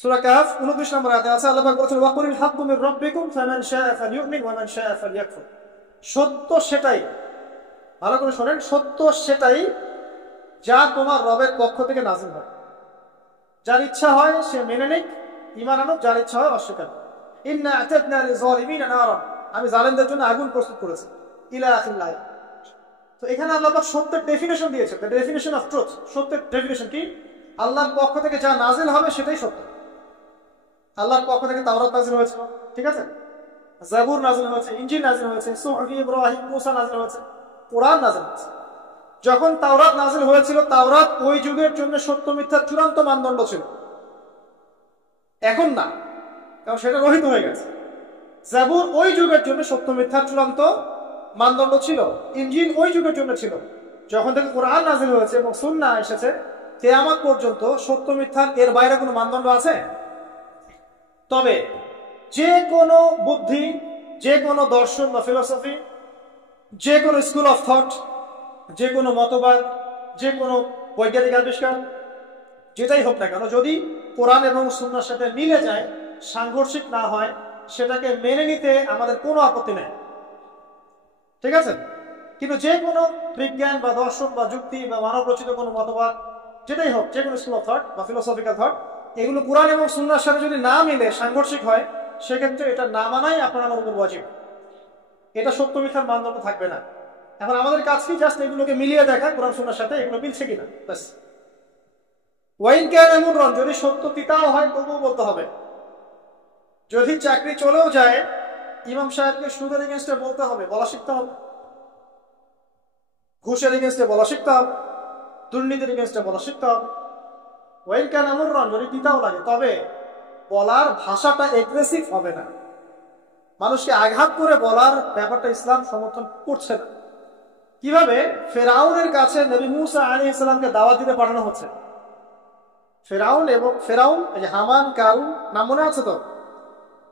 সূরা কাহফ 29 নম্বর আয়াতে আছে। আল্লাহ পাক বলেছেন ওয়াকুলিল হাক্কু মির রাব্বিকুম ফামান শাআ ফালইউমিন ওয়া মান শাআ ফালইয়াকফুর। সত্য সেটাই, ভালো করে শোনেন, সত্য সেটাই যা তোমার রবের পক্ষ থেকে নাযিল হয়। যার ইচ্ছা হয় সে মেনে নিক, ঈমান আনুক, যার ইচ্ছা হয় অস্বীকার। ইন্না আ'তাদনা লিযালিমিনা নারা, আমি জালেমদের জন্য আগুন প্রস্তুত করেছি, ইলা আখিল আয়াত। তো এখানে আল্লাহ পাক সত্যের ডেফিনেশন দিয়েছে, দ্য ডেফিনেশন অফ ট্রুথ। সত্যের ডেফিনেশন কি? আল্লাহর পক্ষ থেকে যা নাজিল হবে সেটাই সত্য। আল্লাহর পক্ষ থেকে তাওরাত নাজিল হয়েছিল, ঠিক আছে, জাবুর নাজিল হয়েছে, ইনজিল নাজিল হয়েছে, সুহফ ইব্রাহিম মুসা নাজিল হয়েছে, কোরআন নাজিল হয়েছে। যখন তাওরাত নাজিল হয়েছিল, তাওরাত ওই যুগের জন্য সত্য মিথ্যার চূড়ান্ত মানদণ্ড ছিল, এখন না, কারণ সেটা রহিত হয়ে গেছে। জাবুর ওই যুগের জন্য সত্য মিথ্যার চূড়ান্ত মানদণ্ড ছিল, ইনজিল ওই যুগের জন্য ছিল। যখন থেকে কোরআন নাজিল হয়েছে এবং সুন্নাহ এসেছে, কিয়ামত পর্যন্ত সত্য মিথ্যার এর বাইরে কোনো মানদণ্ড আছে? তবে যে কোনো বুদ্ধি, যে কোনো দর্শন বা ফিলোসফি, যে কোনো স্কুল অফ থট, যে কোনো মতবাদ, যে কোনো বৈজ্ঞানিক আবিষ্কার, যেটাই হোক না কেন, যদি কোরআন এবং সুন্নাহর সাথে মিলে যায়, সাংঘর্ষিক না হয়, সেটাকে মেনে নিতে আমাদের কোনো আপত্তি নেই, ঠিক আছে। কিন্তু যে কোনো বিজ্ঞান বা দর্শন বা যুক্তি বা মানব রচিত কোনো মতবাদ, যেটাই হোক, যে কোনো স্কুল অফ থট বা ফিলোসফিক্যাল থট, এগুলো কোরআন এবং সুন্নাহর সাথে যদি না মিলে, সাংঘর্ষিক হয়, সেক্ষেত্রে এটা না মানাই আপনার আমার উপর ওয়াজিব। এটা সত্য মিথ্যার মানদণ্ড থাকবে না। এখন আমাদের কাজ কি? জাস্ট এগুলোকে মিলিয়ে দেখা কোরআন সুন্নাহর সাথে, এগুলো মিলছে কিনা, ব্যাস। ওয়াইন কান মুররান, যদি সত্য তিতাও হয় তবুও বলতে হবে। যদি চাকরি চলেও যায়, ইমাম সাহেবকে সুদের এগেনস্টে বলতে হবে, বলা শিখতে হবে, ঘুষের এগেনস্টে বলা শিখতে হবে, দুর্নীতির এগেনস্টে বলা শিখতে হবে। ওয়াইন কান মুররান, যদি তিতাও লাগে, তবে বলার ভাষাটা এগ্রেসিভ হবে না, মানুষকে আঘাত করে বলার ব্যাপারটা ইসলাম সমর্থন করছে না। কিভাবে? ফেরাউনের কাছে নবী মুসা আলাইহিস সালামকে দাওয়াত দিতে পাঠানো হচ্ছে। ফেরাউন, এই যে হামান, কারুন নাম মনে আছে তো,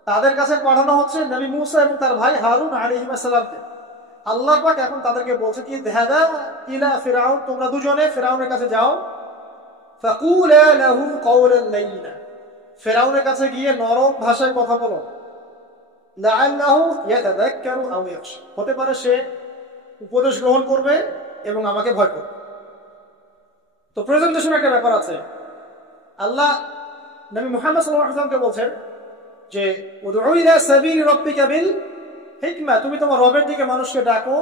তাদের কাছে পাঠানো হচ্ছে নবী মুসা এবং তার ভাই হারুন আলাইহিস সালামকে। আল্লাহ পাক এখন তাদেরকে বলছে কি, যাহাবা ইলা ফিরাউন, তোমরা দুজনে ফেরাউনের কাছে যাও, ফাকুলা লাহু কাওলান লাইয়িনা, ফেরাউনের কাছে গিয়ে নরম ভাষায় কথা বলো, লাআল্লাহু ইয়াতাযাক্কারু আও ইয়াখশা, হতে পারে সে উপদেশ গ্রহণ করবে এবং আমাকে ভয় করবে। তো প্রেজেন্টেশন একটা ব্যাপার আছে। আল্লাহ নবী মুহাম্মদ সাল্লাল্লাহু আলাইহি ওয়াসাল্লামকে বলছেন যে উদউ ইলা সাবিলি রাব্বিকা বিল হিকমা, তুমি তোমার রবের দিকে মানুষকে ডাকো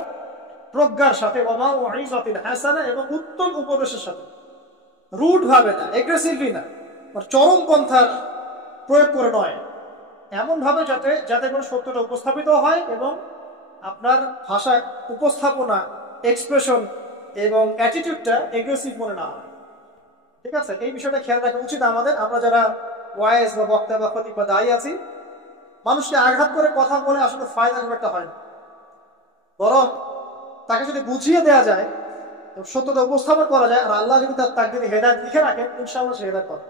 প্রজ্ঞার সাথে, ওয়া মাউইযাতিল হাসানা, এবং উত্তম উপদেশের সাথে, রুড ভাবে না, এগ্রেসিভলি না, চরম পন্থার প্রয়োগ করে নয়, এমনভাবে যাতে যাতে কোনো সত্যটা উপস্থাপিত হয় এবং আপনার ভাষা উপস্থাপনা, এক্সপ্রেশন এবং অ্যাটিটিউডটা এগ্রেসিভ মনে না হয়। ঠিক আছে, এই বিষয়টা খেয়াল রাখা উচিত আমাদের। আমরা যারা ওয়াইজ বা বক্তা বা খতিব বা দায়ী আছি, মানুষকে আঘাত করে কথা বলে আসলে ফায়দা খুব একটা হয় না, বরং তাকে যদি বুঝিয়ে দেওয়া যায়, সত্যতা উপস্থাপন করা যায়, আর আল্লাহ যদি তার যদি হেদায়েত লিখে রাখেন, ইনশাআল্লাহ সে হেদায়েত পাবে।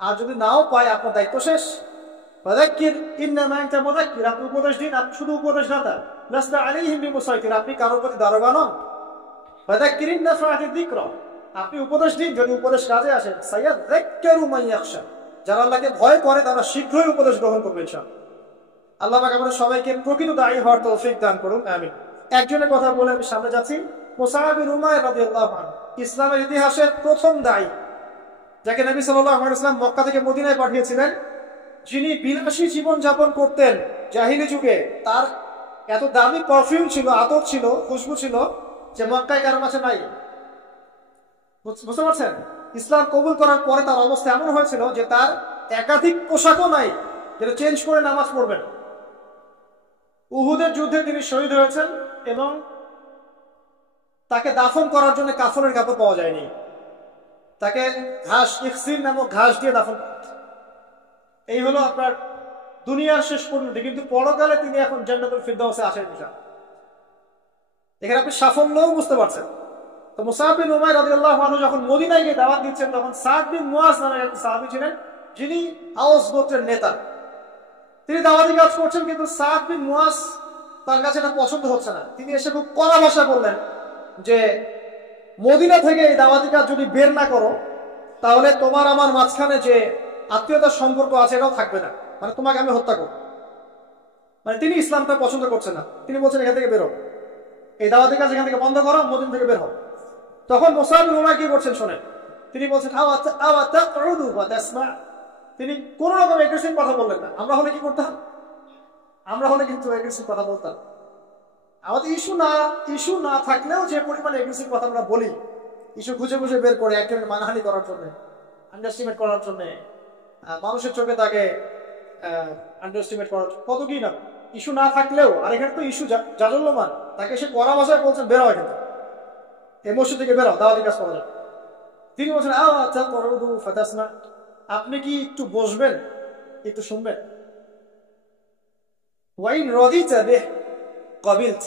আর যদি নাও পায়, আপনার দায়িত্ব শেষ। ফাযাক্কির ইন্নামা আনতা মুযাক্কির, আপনি উপদেশ দিন, আপনি শুধু উপদেশদাতা। লাস্তা আলাইহিম বিমুসাইতির, আপনি কারোর প্রতি দারোগা নন। ফাযাক্কির ইন নাফআতিয যিকরা, আপনি উপদেশ দিন যদি উপদেশ কাজে আসে। সায়াযাক্কারু মান ইয়াখশা, যারা আল্লাহকে ভয় করে তারা শীঘ্রই উপদেশ গ্রহণ করবে ইনশাআল্লাহ। আল্লাহ পাক আমাদের সবাইকে প্রকৃত দায়ী হওয়ার তৌফিক দান করুন, আমিন। একজনের কথা বলে আমি সামনে যাচ্ছি। মুসআব বিন উমাইর রাদিয়াল্লাহু আনহু, ইসলামের ইতিহাসের প্রথম দায়ী, যাকে নবী সাল্লাল্লাহু আলাইহি ওয়াসাল্লাম মক্কা থেকে মদিনায় পাঠিয়েছিলেন, যিনি বিলাসী জীবন যাপন করতেন জাহিলি যুগে। তার এত দামি পারফিউম ছিল, আতর ছিল, খুশবু ছিল, যে মক্কায় কারো কাছে নাই। বুঝতে পারছেন? ইসলাম কবুল করার পরে তার অবস্থা এমন হয়েছিল যে তার একাধিক পোশাকও নাই যেটা চেঞ্জ করে নামাজ পড়বেন। উহুদের যুদ্ধে তিনি শহীদ হয়েছেন এবং তাকে দাফন করার জন্য কাফনের কাপড় পাওয়া যায়নি। তাকে ঘাস, ইখসির নামক ঘাস দিয়ে দাফন করা। এই হলো আপনার দুনিয়ার শেষ পরিণতি। কিন্তু পরকালে তিনি এখন জান্নাতুল ফিরদাউসে আছেন ইনশাআল্লাহ। এখানে আপনি সাফল্যও বুঝতে পারছেন। তো মুসআব বিন উমাইর রাদিয়াল্লাহু আনহু যখন মদিনায় গিয়ে দাওয়াত দিচ্ছেন, তখন সাদ বিন মুআজ নামে এক সাহাবী ছিলেন, যিনি আওস গোত্রের নেতা। তিনি দাওয়াতি কাজ করছেন, কিন্তু সাদ বিন মুআজ তার কাছে এটা পছন্দ হচ্ছে না। তিনি এসে খুব কড়া ভাষা বললেন যে, মদিনা থেকে এই দাওয়াতি কাজ যদি বের না করো, তাহলে তোমার আমার মাঝখানে যে আত্মীয়তার সম্পর্ক আছে এটাও থাকবে না, মানে তোমাকে আমি হত্যা করব। মানে তিনি ইসলামটা পছন্দ করছেন না। তিনি বলছেন, এখান থেকে বেরো, এই দাওয়াতি কাজ এখান থেকে বন্ধ করো, মদিনা থেকে বের হও। তখন মুসআব বিন উমাইর কি করছেন শোনেন। তিনি বলছেন, তিনি কোন রকম এগ্রেসিভ কথা বললেন না। আমরা হলে কি করতাম? আমরা হলে কিন্তু এগ্রেসিভ কথা বলতাম। আমাদের ইস্যু না থাকলেও যে পরিমাণে এগ্রেসিভ কথা আমরা বলি, ইস্যু খুঁজে খুঁজে বের করে একজনের মানহানি করার জন্য, আন্ডারস্টিমেট করার জন্য, মানুষের চোখে তাকে আন্ডারস্টিমেট করার, কত কি না ইস্যু না থাকলেও। আর এখানে তো ইস্যু জাজল্যমান, তাকে সে কড়া ভাষায় বলছেন, বেরো এখান থেকে, এই মসজিদ থেকে বেরো, দাওয়াতি কাজ করা যাবে। তিনি বলছেন, আপনি কি একটু বসবেন, একটু শুনবেন? ওয়াইন রাদিতা বিহি কবিলত,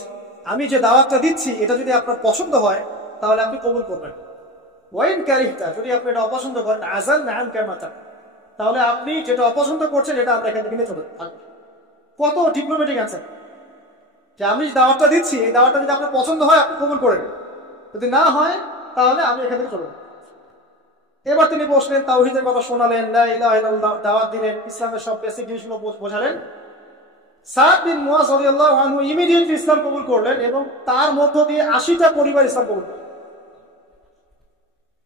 আমি যে দাওয়াতটা দিচ্ছি এটা যদি আপনার পছন্দ হয় তাহলে আপনি কবুল করবেন। ওয়াইন কারিহতা, যদি আপনি এটা অপছন্দ করেন, আযালনা আনকা মাতা, তাহলে আপনি যেটা অপছন্দ করছেন এটা আমরা এখান থেকে নিয়ে চলে থাকবো। কত ডিপ্লোম্যাটিক অ্যান্সার, যে আমি যে দাওয়াতটা দিচ্ছি এই দাওয়াতটা যদি আপনার পছন্দ হয় আপনি কবুল করেন, যদি না হয় তাহলে আমি এখান থেকে চলে যাব। এবার তিনি বসলেন, তাওহীদের কথা শোনালেন, লা ইলাহা ইল্লাল্লাহ দাওয়াত দিলেন, ইসলামের সব বেসিক জিনিসগুলো বোঝালেন। সাদ বিন মুআজ রাদিয়াল্লাহু আনহু ইমিডিয়েটলি ইসলাম কবুল করলেন এবং তার মধ্য দিয়ে 80টা পরিবার ইসলাম কবুল করলেন।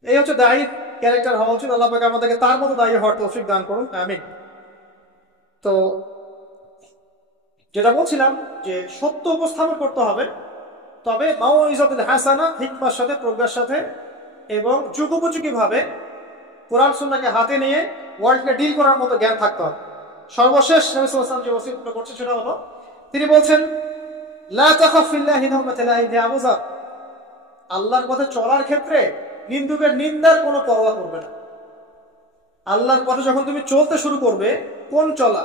এই হচ্ছে দায়ীর ক্যারেক্টার হওয়া উচিত। আল্লাহ পাক আমাদেরকে তার মতো দায়ী হওয়ার তৌফিক দান করুন, আমিন। তো যেটা বলছিলাম যে সত্য উপস্থাপন করতে হবে, তবে মাউইজাতুল হাসানা, হিকমার সাথে, প্রজ্ঞার সাথে এবং যুগোপযোগী ভাবে কোরআন সুন্নাহকে হাতে নিয়ে ওয়ার্ল্ডকে ডিল করার মতো জ্ঞান থাকতে হবে। সর্বশেষ নবী সাল্লাল্লাহু আলাইহি ওয়াসাল্লাম যে ওসিয়তটা করছেন সেটা হলো, তিনি বলছেন, লা তাখাফ ফিল্লাহি লাওমাতা লাইম, হে আবু যর, আল্লাহর পথে চলার ক্ষেত্রে নিন্দুকের নিন্দার কোনো পরোয়া করবে না। আল্লাহর পথে যখন তুমি চলতে শুরু করবে, কোন চলা?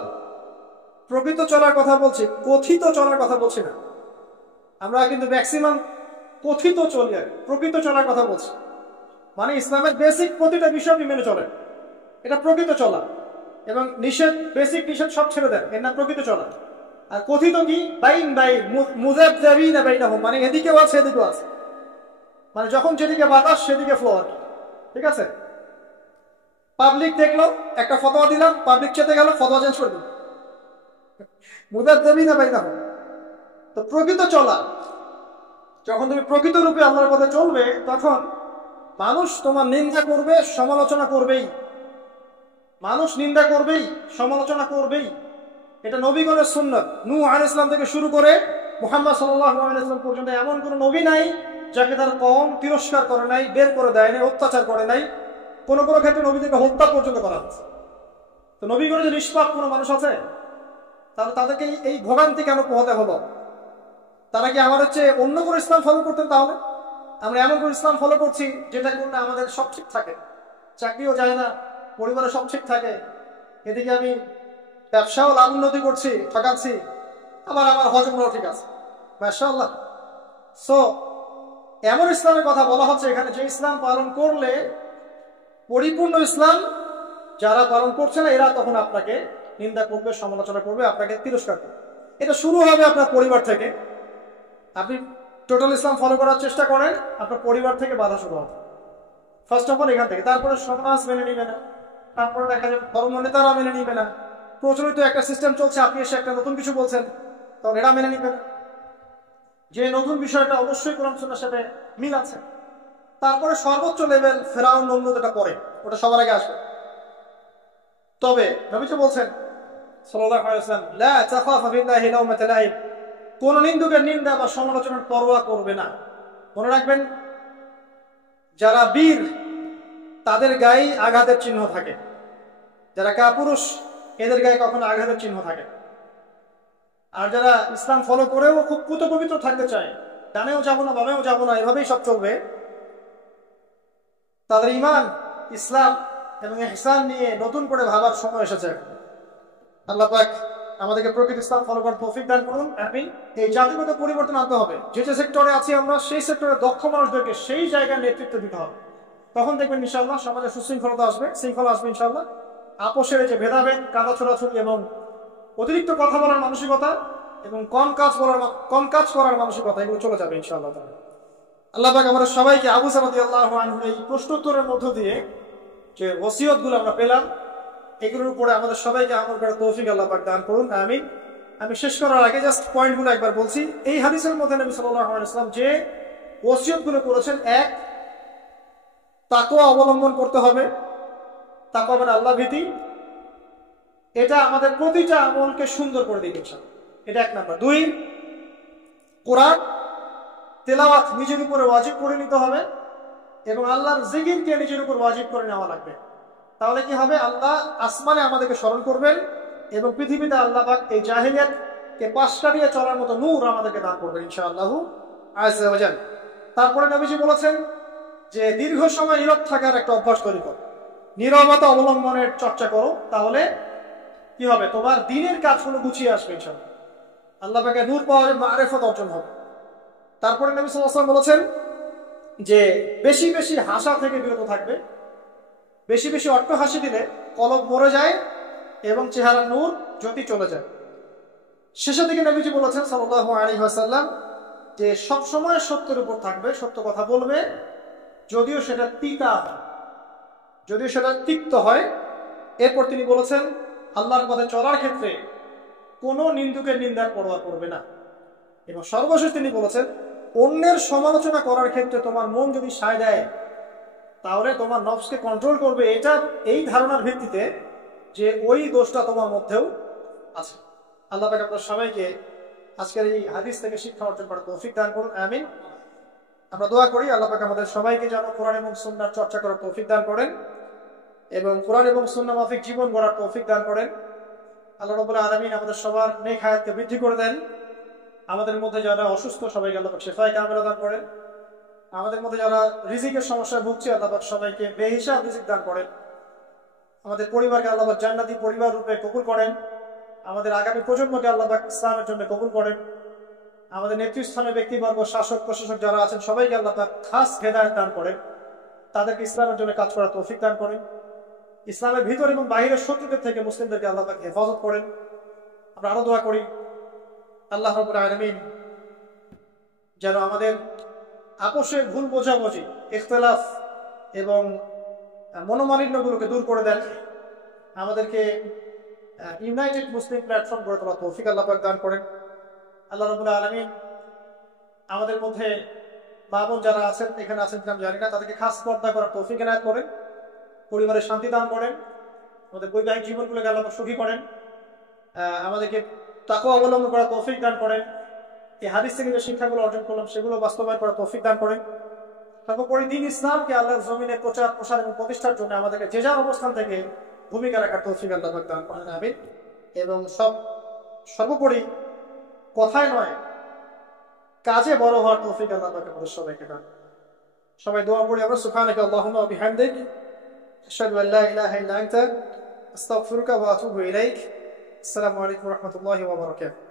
প্রকৃত চলার কথা বলছি, কথিত চলার কথা বলছি না। আমরা কিন্তু ম্যাক্সিমাম কথিত চলি, আর প্রকৃত চলার কথা বলছি। মানে ইসলামের বেসিক প্রতিটা বিষয় আপনি মেনে চলেন, এটা প্রকৃত চলা। এবং নিষেধ, বেসিক নিষেধ সব ছেড়ে দেন, এর নাম প্রকৃত চলা। আর কথিত কি? বাইন বাইন মুযাবযাবিনা বাইনাহুম, মানে এদিকেও আছে এদিকেও আছে, মানে যখন যেদিকে বাতাস সেদিকে ফ্লোয়ার। ঠিক আছে, পাবলিক দেখলো, একটা ফতোয়া দিলাম, পাবলিক চেতে গেল, ফতোয়া চেঞ্জ করে দিল, মুযাবযাবিনা বাইনাহুম। তো প্রকৃত চলা, যখন তুমি প্রকৃত রূপে আল্লাহর পথে চলবে, তখন মানুষ তোমার নিন্দা করবে, সমালোচনা করবেই। মানুষ নিন্দা করবেই, সমালোচনা করবেই। এটা নবীগণের সুন্নাত। নূহ আলাইহিস সালাম থেকে শুরু করে মুহাম্মদ সাল্লাল্লাহু আলাইহি ওয়াসাল্লাম পর্যন্ত এমন কোন নবী নাই যাকে তার কওম তিরস্কার করে নাই, বের করে দেয় নাই, অত্যাচার করে নাই। কোন কোন ক্ষেত্রে নবীদেরকে হত্যা পর্যন্ত করা হয়েছে। তো নবীগণ যে নিষ্পাপ কোনো মানুষ আছে, তাহলে তাদেরকে এই ভোগান্তি কেন পোহাতে হলো? তারা কি আমাদের চেয়ে অন্য কোনো ইসলাম ফলো করতেন? তাহলে আমরা এমন কোনো ইসলাম ফলো করছি যেটা করলে আমাদের সব ঠিক থাকে, চাকরিও যায় না, পরিবারে সব ঠিক থাকে, এদিকে আমি ব্যবসাও লাভ উন্নতি করছি, ঠকাচ্ছি, আবার আমার হজমরাও ঠিক আছে, মাশাআল্লাহ। সো এমন ইসলামের কথা বলা হচ্ছে এখানে, যে ইসলাম পালন করলে, পরিপূর্ণ ইসলাম যারা পালন করছে না, এরা তখন আপনাকে নিন্দা করবে, সমালোচনা করবে, আপনাকে তিরস্কার করবে। এটা শুরু হবে আপনার পরিবার থেকে। আপনি টোটাল ইসলাম ফলো করার চেষ্টা করেন, আপনার পরিবার থেকে বাধা শুরু হবে ফার্স্ট অফ অল, এখান থেকে। তারপরে সমাজ মেনে নিবে না, তারপরে দেখা যাবে ধর্ম নেতারা মেনে নিবে না, প্রচলিত একটা সিস্টেম চলছে, আপনি এসে একটা নতুন কিছু বলছেন, তখন এরা মেনে নিবে না, যে নতুন বিষয়টা অবশ্যই কোরআন সুন্নাহর সাথে মিল আছে। তারপরে সর্বোচ্চ লেভেল ফেরাউন নমরুদ পরে, ওটা সবার আগে আসবে। তবে নবী তো বলছেন সাল্লাল্লাহু আলাইহি ওয়াসাল্লাম, লা তাখাফা ফিল্লাহি লাওমাতা লাইম, কোন নিন্দুকের নিন্দা বা সমালোচনার পরোয়া করবে না। মনে রাখবেন, যারা বীর তাদের গায়ে আঘাতের চিহ্ন থাকে, যারা কাপুরুষ এদের গায়ে কখনো আঘাতের চিহ্ন থাকে। আর যারা ইসলাম ফলো করেও খুব পুত পবিত্র থাকতে চায়, ডানেও যাবো না বামেও যাবো না, এভাবেই সব চলবে, তাদের ঈমান, ইসলাম এবং ইহসান নিয়ে নতুন করে ভাবার সময় এসেছে। আল্লাহ পাক আমাদেরকে প্রকৃত ইসলাম ফলো করার তৌফিক দান করুন, আমিন। এই জাতিগত পরিবর্তন আনতে হবে, যে যে সেক্টরে আছি আমরা, সেই সেক্টরে দক্ষ মানুষদেরকে সেই জায়গায় নেতৃত্ব দিতে হবে। তখন দেখবেন ইনশাআল্লাহ সমাজে সুশৃঙ্খলতা আসবে, শৃঙ্খলা আসবে ইনশাআল্লাহ। আপোষের যে ভেদাভেদ, কাদা ছোড়াছুড়ি এবং অতিরিক্ত কথা বলার মানসিকতা এবং কম কাজ করার মানসিকতা, এগুলো চলে যাবে ইনশাআল্লাহ। আল্লাহ পাক আমাদের সবাইকে আবু সাঈদ রাদিয়াল্লাহু আনহুর এই প্রশ্নোত্তরের মধ্য দিয়ে যে ওসিয়তগুলো আমরা পেলাম, এগুলোর উপরে আমাদের সবাইকে আমল করার তৌফিক আল্লাহ পাক দান করুন, আমিন। আমি শেষ করার আগে জাস্ট পয়েন্টগুলো একবার বলছি। এই হাদিসের মধ্যে নবী সাল্লাল্লাহু আলাইহি ওয়াসাল্লাম যে ওসিয়তগুলো করেছেন, এক, তাকওয়া অবলম্বন করতে হবে, তাকওয়া মানে আল্লাহ ভীতি, এটা আমাদের প্রতিটা আমলকে সুন্দর করে দিবে ইনশাআল্লাহ, এটা এক নাম্বার। দুই, কোরআন তেলাওয়াত নিজের উপরে ওয়াজিব করে নিতে হবে এবং আল্লাহর জিকিরকে নিজের উপর ওয়াজিব করে নেওয়া লাগবে। তাহলে কি হবে, আল্লাহ আসমানে আমাদেরকে স্মরণ করবেন এবং পৃথিবীতে আল্লাহ পাক এই জাহিলিয়াতকে পাশ কাটিয়ে চলার মতো নূর আমাদেরকে দান করবেন ইনশাআল্লাহ আযজা ওয়া জাল। তারপরে নবীজি বলেছেন যে দীর্ঘ সময় নীরব থাকার একটা অভ্যাস তৈরি করো, নীরবতা অবলম্বনের চর্চা করো, তাহলে কি হবে, তোমার দিনের কাজগুলো গুছিয়ে আসবে ইনশাআল্লাহ, আল্লাহ পাকে নূর পাওয়া যাবে, মারিফত অর্জন হবে। তারপরে নবী সাল্লাল্লাহু আলাইহি ওয়াসাল্লাম বলেছেন যে বেশি বেশি হাসা থেকে বিরত থাকবে, বেশি বেশি অট্ট হাসি দিলে কলব মরে যায় এবং চেহারার নূর জ্যোতি চলে যায়। শেষের দিকে নবীজি বলেছেন সাল্লাল্লাহু আলাইহি ওয়াসাল্লাম যে সব সময় সত্যের উপর থাকবে, সত্য কথা বলবে, যদিও সেটা তিতা হয়, যদিও সেটা তিক্ত হয়। এরপর তিনি বলেছেন আল্লাহর পথে চলার ক্ষেত্রে কোনো নিন্দুকের নিন্দার পরোয়া করবে না। এবং সর্বশেষ তিনি বলেছেন অন্যের সমালোচনা করার ক্ষেত্রে তোমার মন যদি সায় দেয়, তাহলে তোমার নফসকে কন্ট্রোল করবে, এটা এই ধারণার ভিত্তিতে যে ওই দোষটা তোমার মধ্যেও আছে। আল্লাহ পাক আপনার সবাইকে আজকের এই হাদিস থেকে শিক্ষা অর্জন করার তৌফিক দান করুন, আমিন। আমরা দোয়া করি আল্লাহ পাক আমাদের সবাইকে যেন কোরআন এবং সুন্নাহর চর্চা করার তৌফিক দান করেন এবং কোরআন এবং সুন্নাহ মাফিক জীবন গড়ার তৌফিক দান করেন। আল্লাহ রাব্বুল আলামিন আমাদের সবার নেক হায়াতকে বৃদ্ধি করে দেন। আমাদের মধ্যে যারা অসুস্থ সবাইকে আল্লাহ পাক শিফায়ে কামিলা দান করেন। আমাদের মধ্যে যারা রিজিকের সমস্যায় ভুগছে আল্লাহ পাক সবাইকে বেহিসাব রিজিক দান করেন। আমাদের পরিবারকে আল্লাহ পাক জান্নাতি পরিবার রূপে কবুল করেন। আমাদের আগামী প্রজন্মকে আল্লাহ পাক ইসলামের জন্য কবুল করেন। আমাদের নেতৃস্থানীয় ব্যক্তিবর্গ, শাসক প্রশাসক যারা আছেন সবাইকে আল্লাহ পাক খাস হেদায়েত দান করেন, তাদেরকে ইসলামের জন্য কাজ করার তৌফিক দান করেন। ইসলামের ভিতর এবং বাহিরের শত্রুদের থেকে মুসলিমদেরকে আল্লাহ পাক হেফাজত করেন। আমরা আরো দোয়া করি আল্লাহ রাব্বুল আলামিন যেন আমাদের আপোষে ভুল বোঝাবুঝি, ইখতিলাফ এবং মনোমালিন্যগুলোকে দূর করে দেন, আমাদেরকে ইউনাইটেড মুসলিম প্ল্যাটফর্ম গড়ে তোলার তৌফিক আল্লাহ পাক দান করেন। আল্লাহ রাব্বুল আলামিন আমাদের মধ্যে মা বোন যারা আছেন, এখানে আছেন কিনা জানি না, তাদেরকে খাস পর্দা করার তৌফিক এনায়েত করেন, পরিবারের শান্তি দান করেন, আমাদের বৈবাহিক জীবনগুলোকে আল্লাহ পাক সুখী করেন, আমাদেরকে তাকওয়া অবলম্বন করার তৌফিক দান করেন। এই হাদিস থেকে যে শিক্ষাগুলো অর্জন করলাম সেগুলো বাস্তবায়ন করার তৌফিক দান করেন। সর্বোপরি দ্বীন ইসলামকে আল্লাহর জমিনে প্রচার প্রসার এবং প্রতিষ্ঠার জন্য আমাদেরকে যে যার অবস্থান থেকে ভূমিকা রাখার তৌফিক আল্লাহ পাক দান করেন, আমিন। এবং সর্বোপরি কথায় নয়, কাজে বড় হওয়ার তৌফিক আল্লাহ পাক আমাদের সবাইকে দান। সবাই দোয়া করি আমরা, সুবহানাকা আল্লাহুম্মা ওয়া বিহামদিক, আশহাদু আল লা ইলাহা ইল্লা আনতা, আস্তাগফিরুকা ওয়া আতুবু ইলাইক। আসসালামু আলাইকুম ওয়া রাহমাতুল্লাহি ওয়া বারাকাতুহু।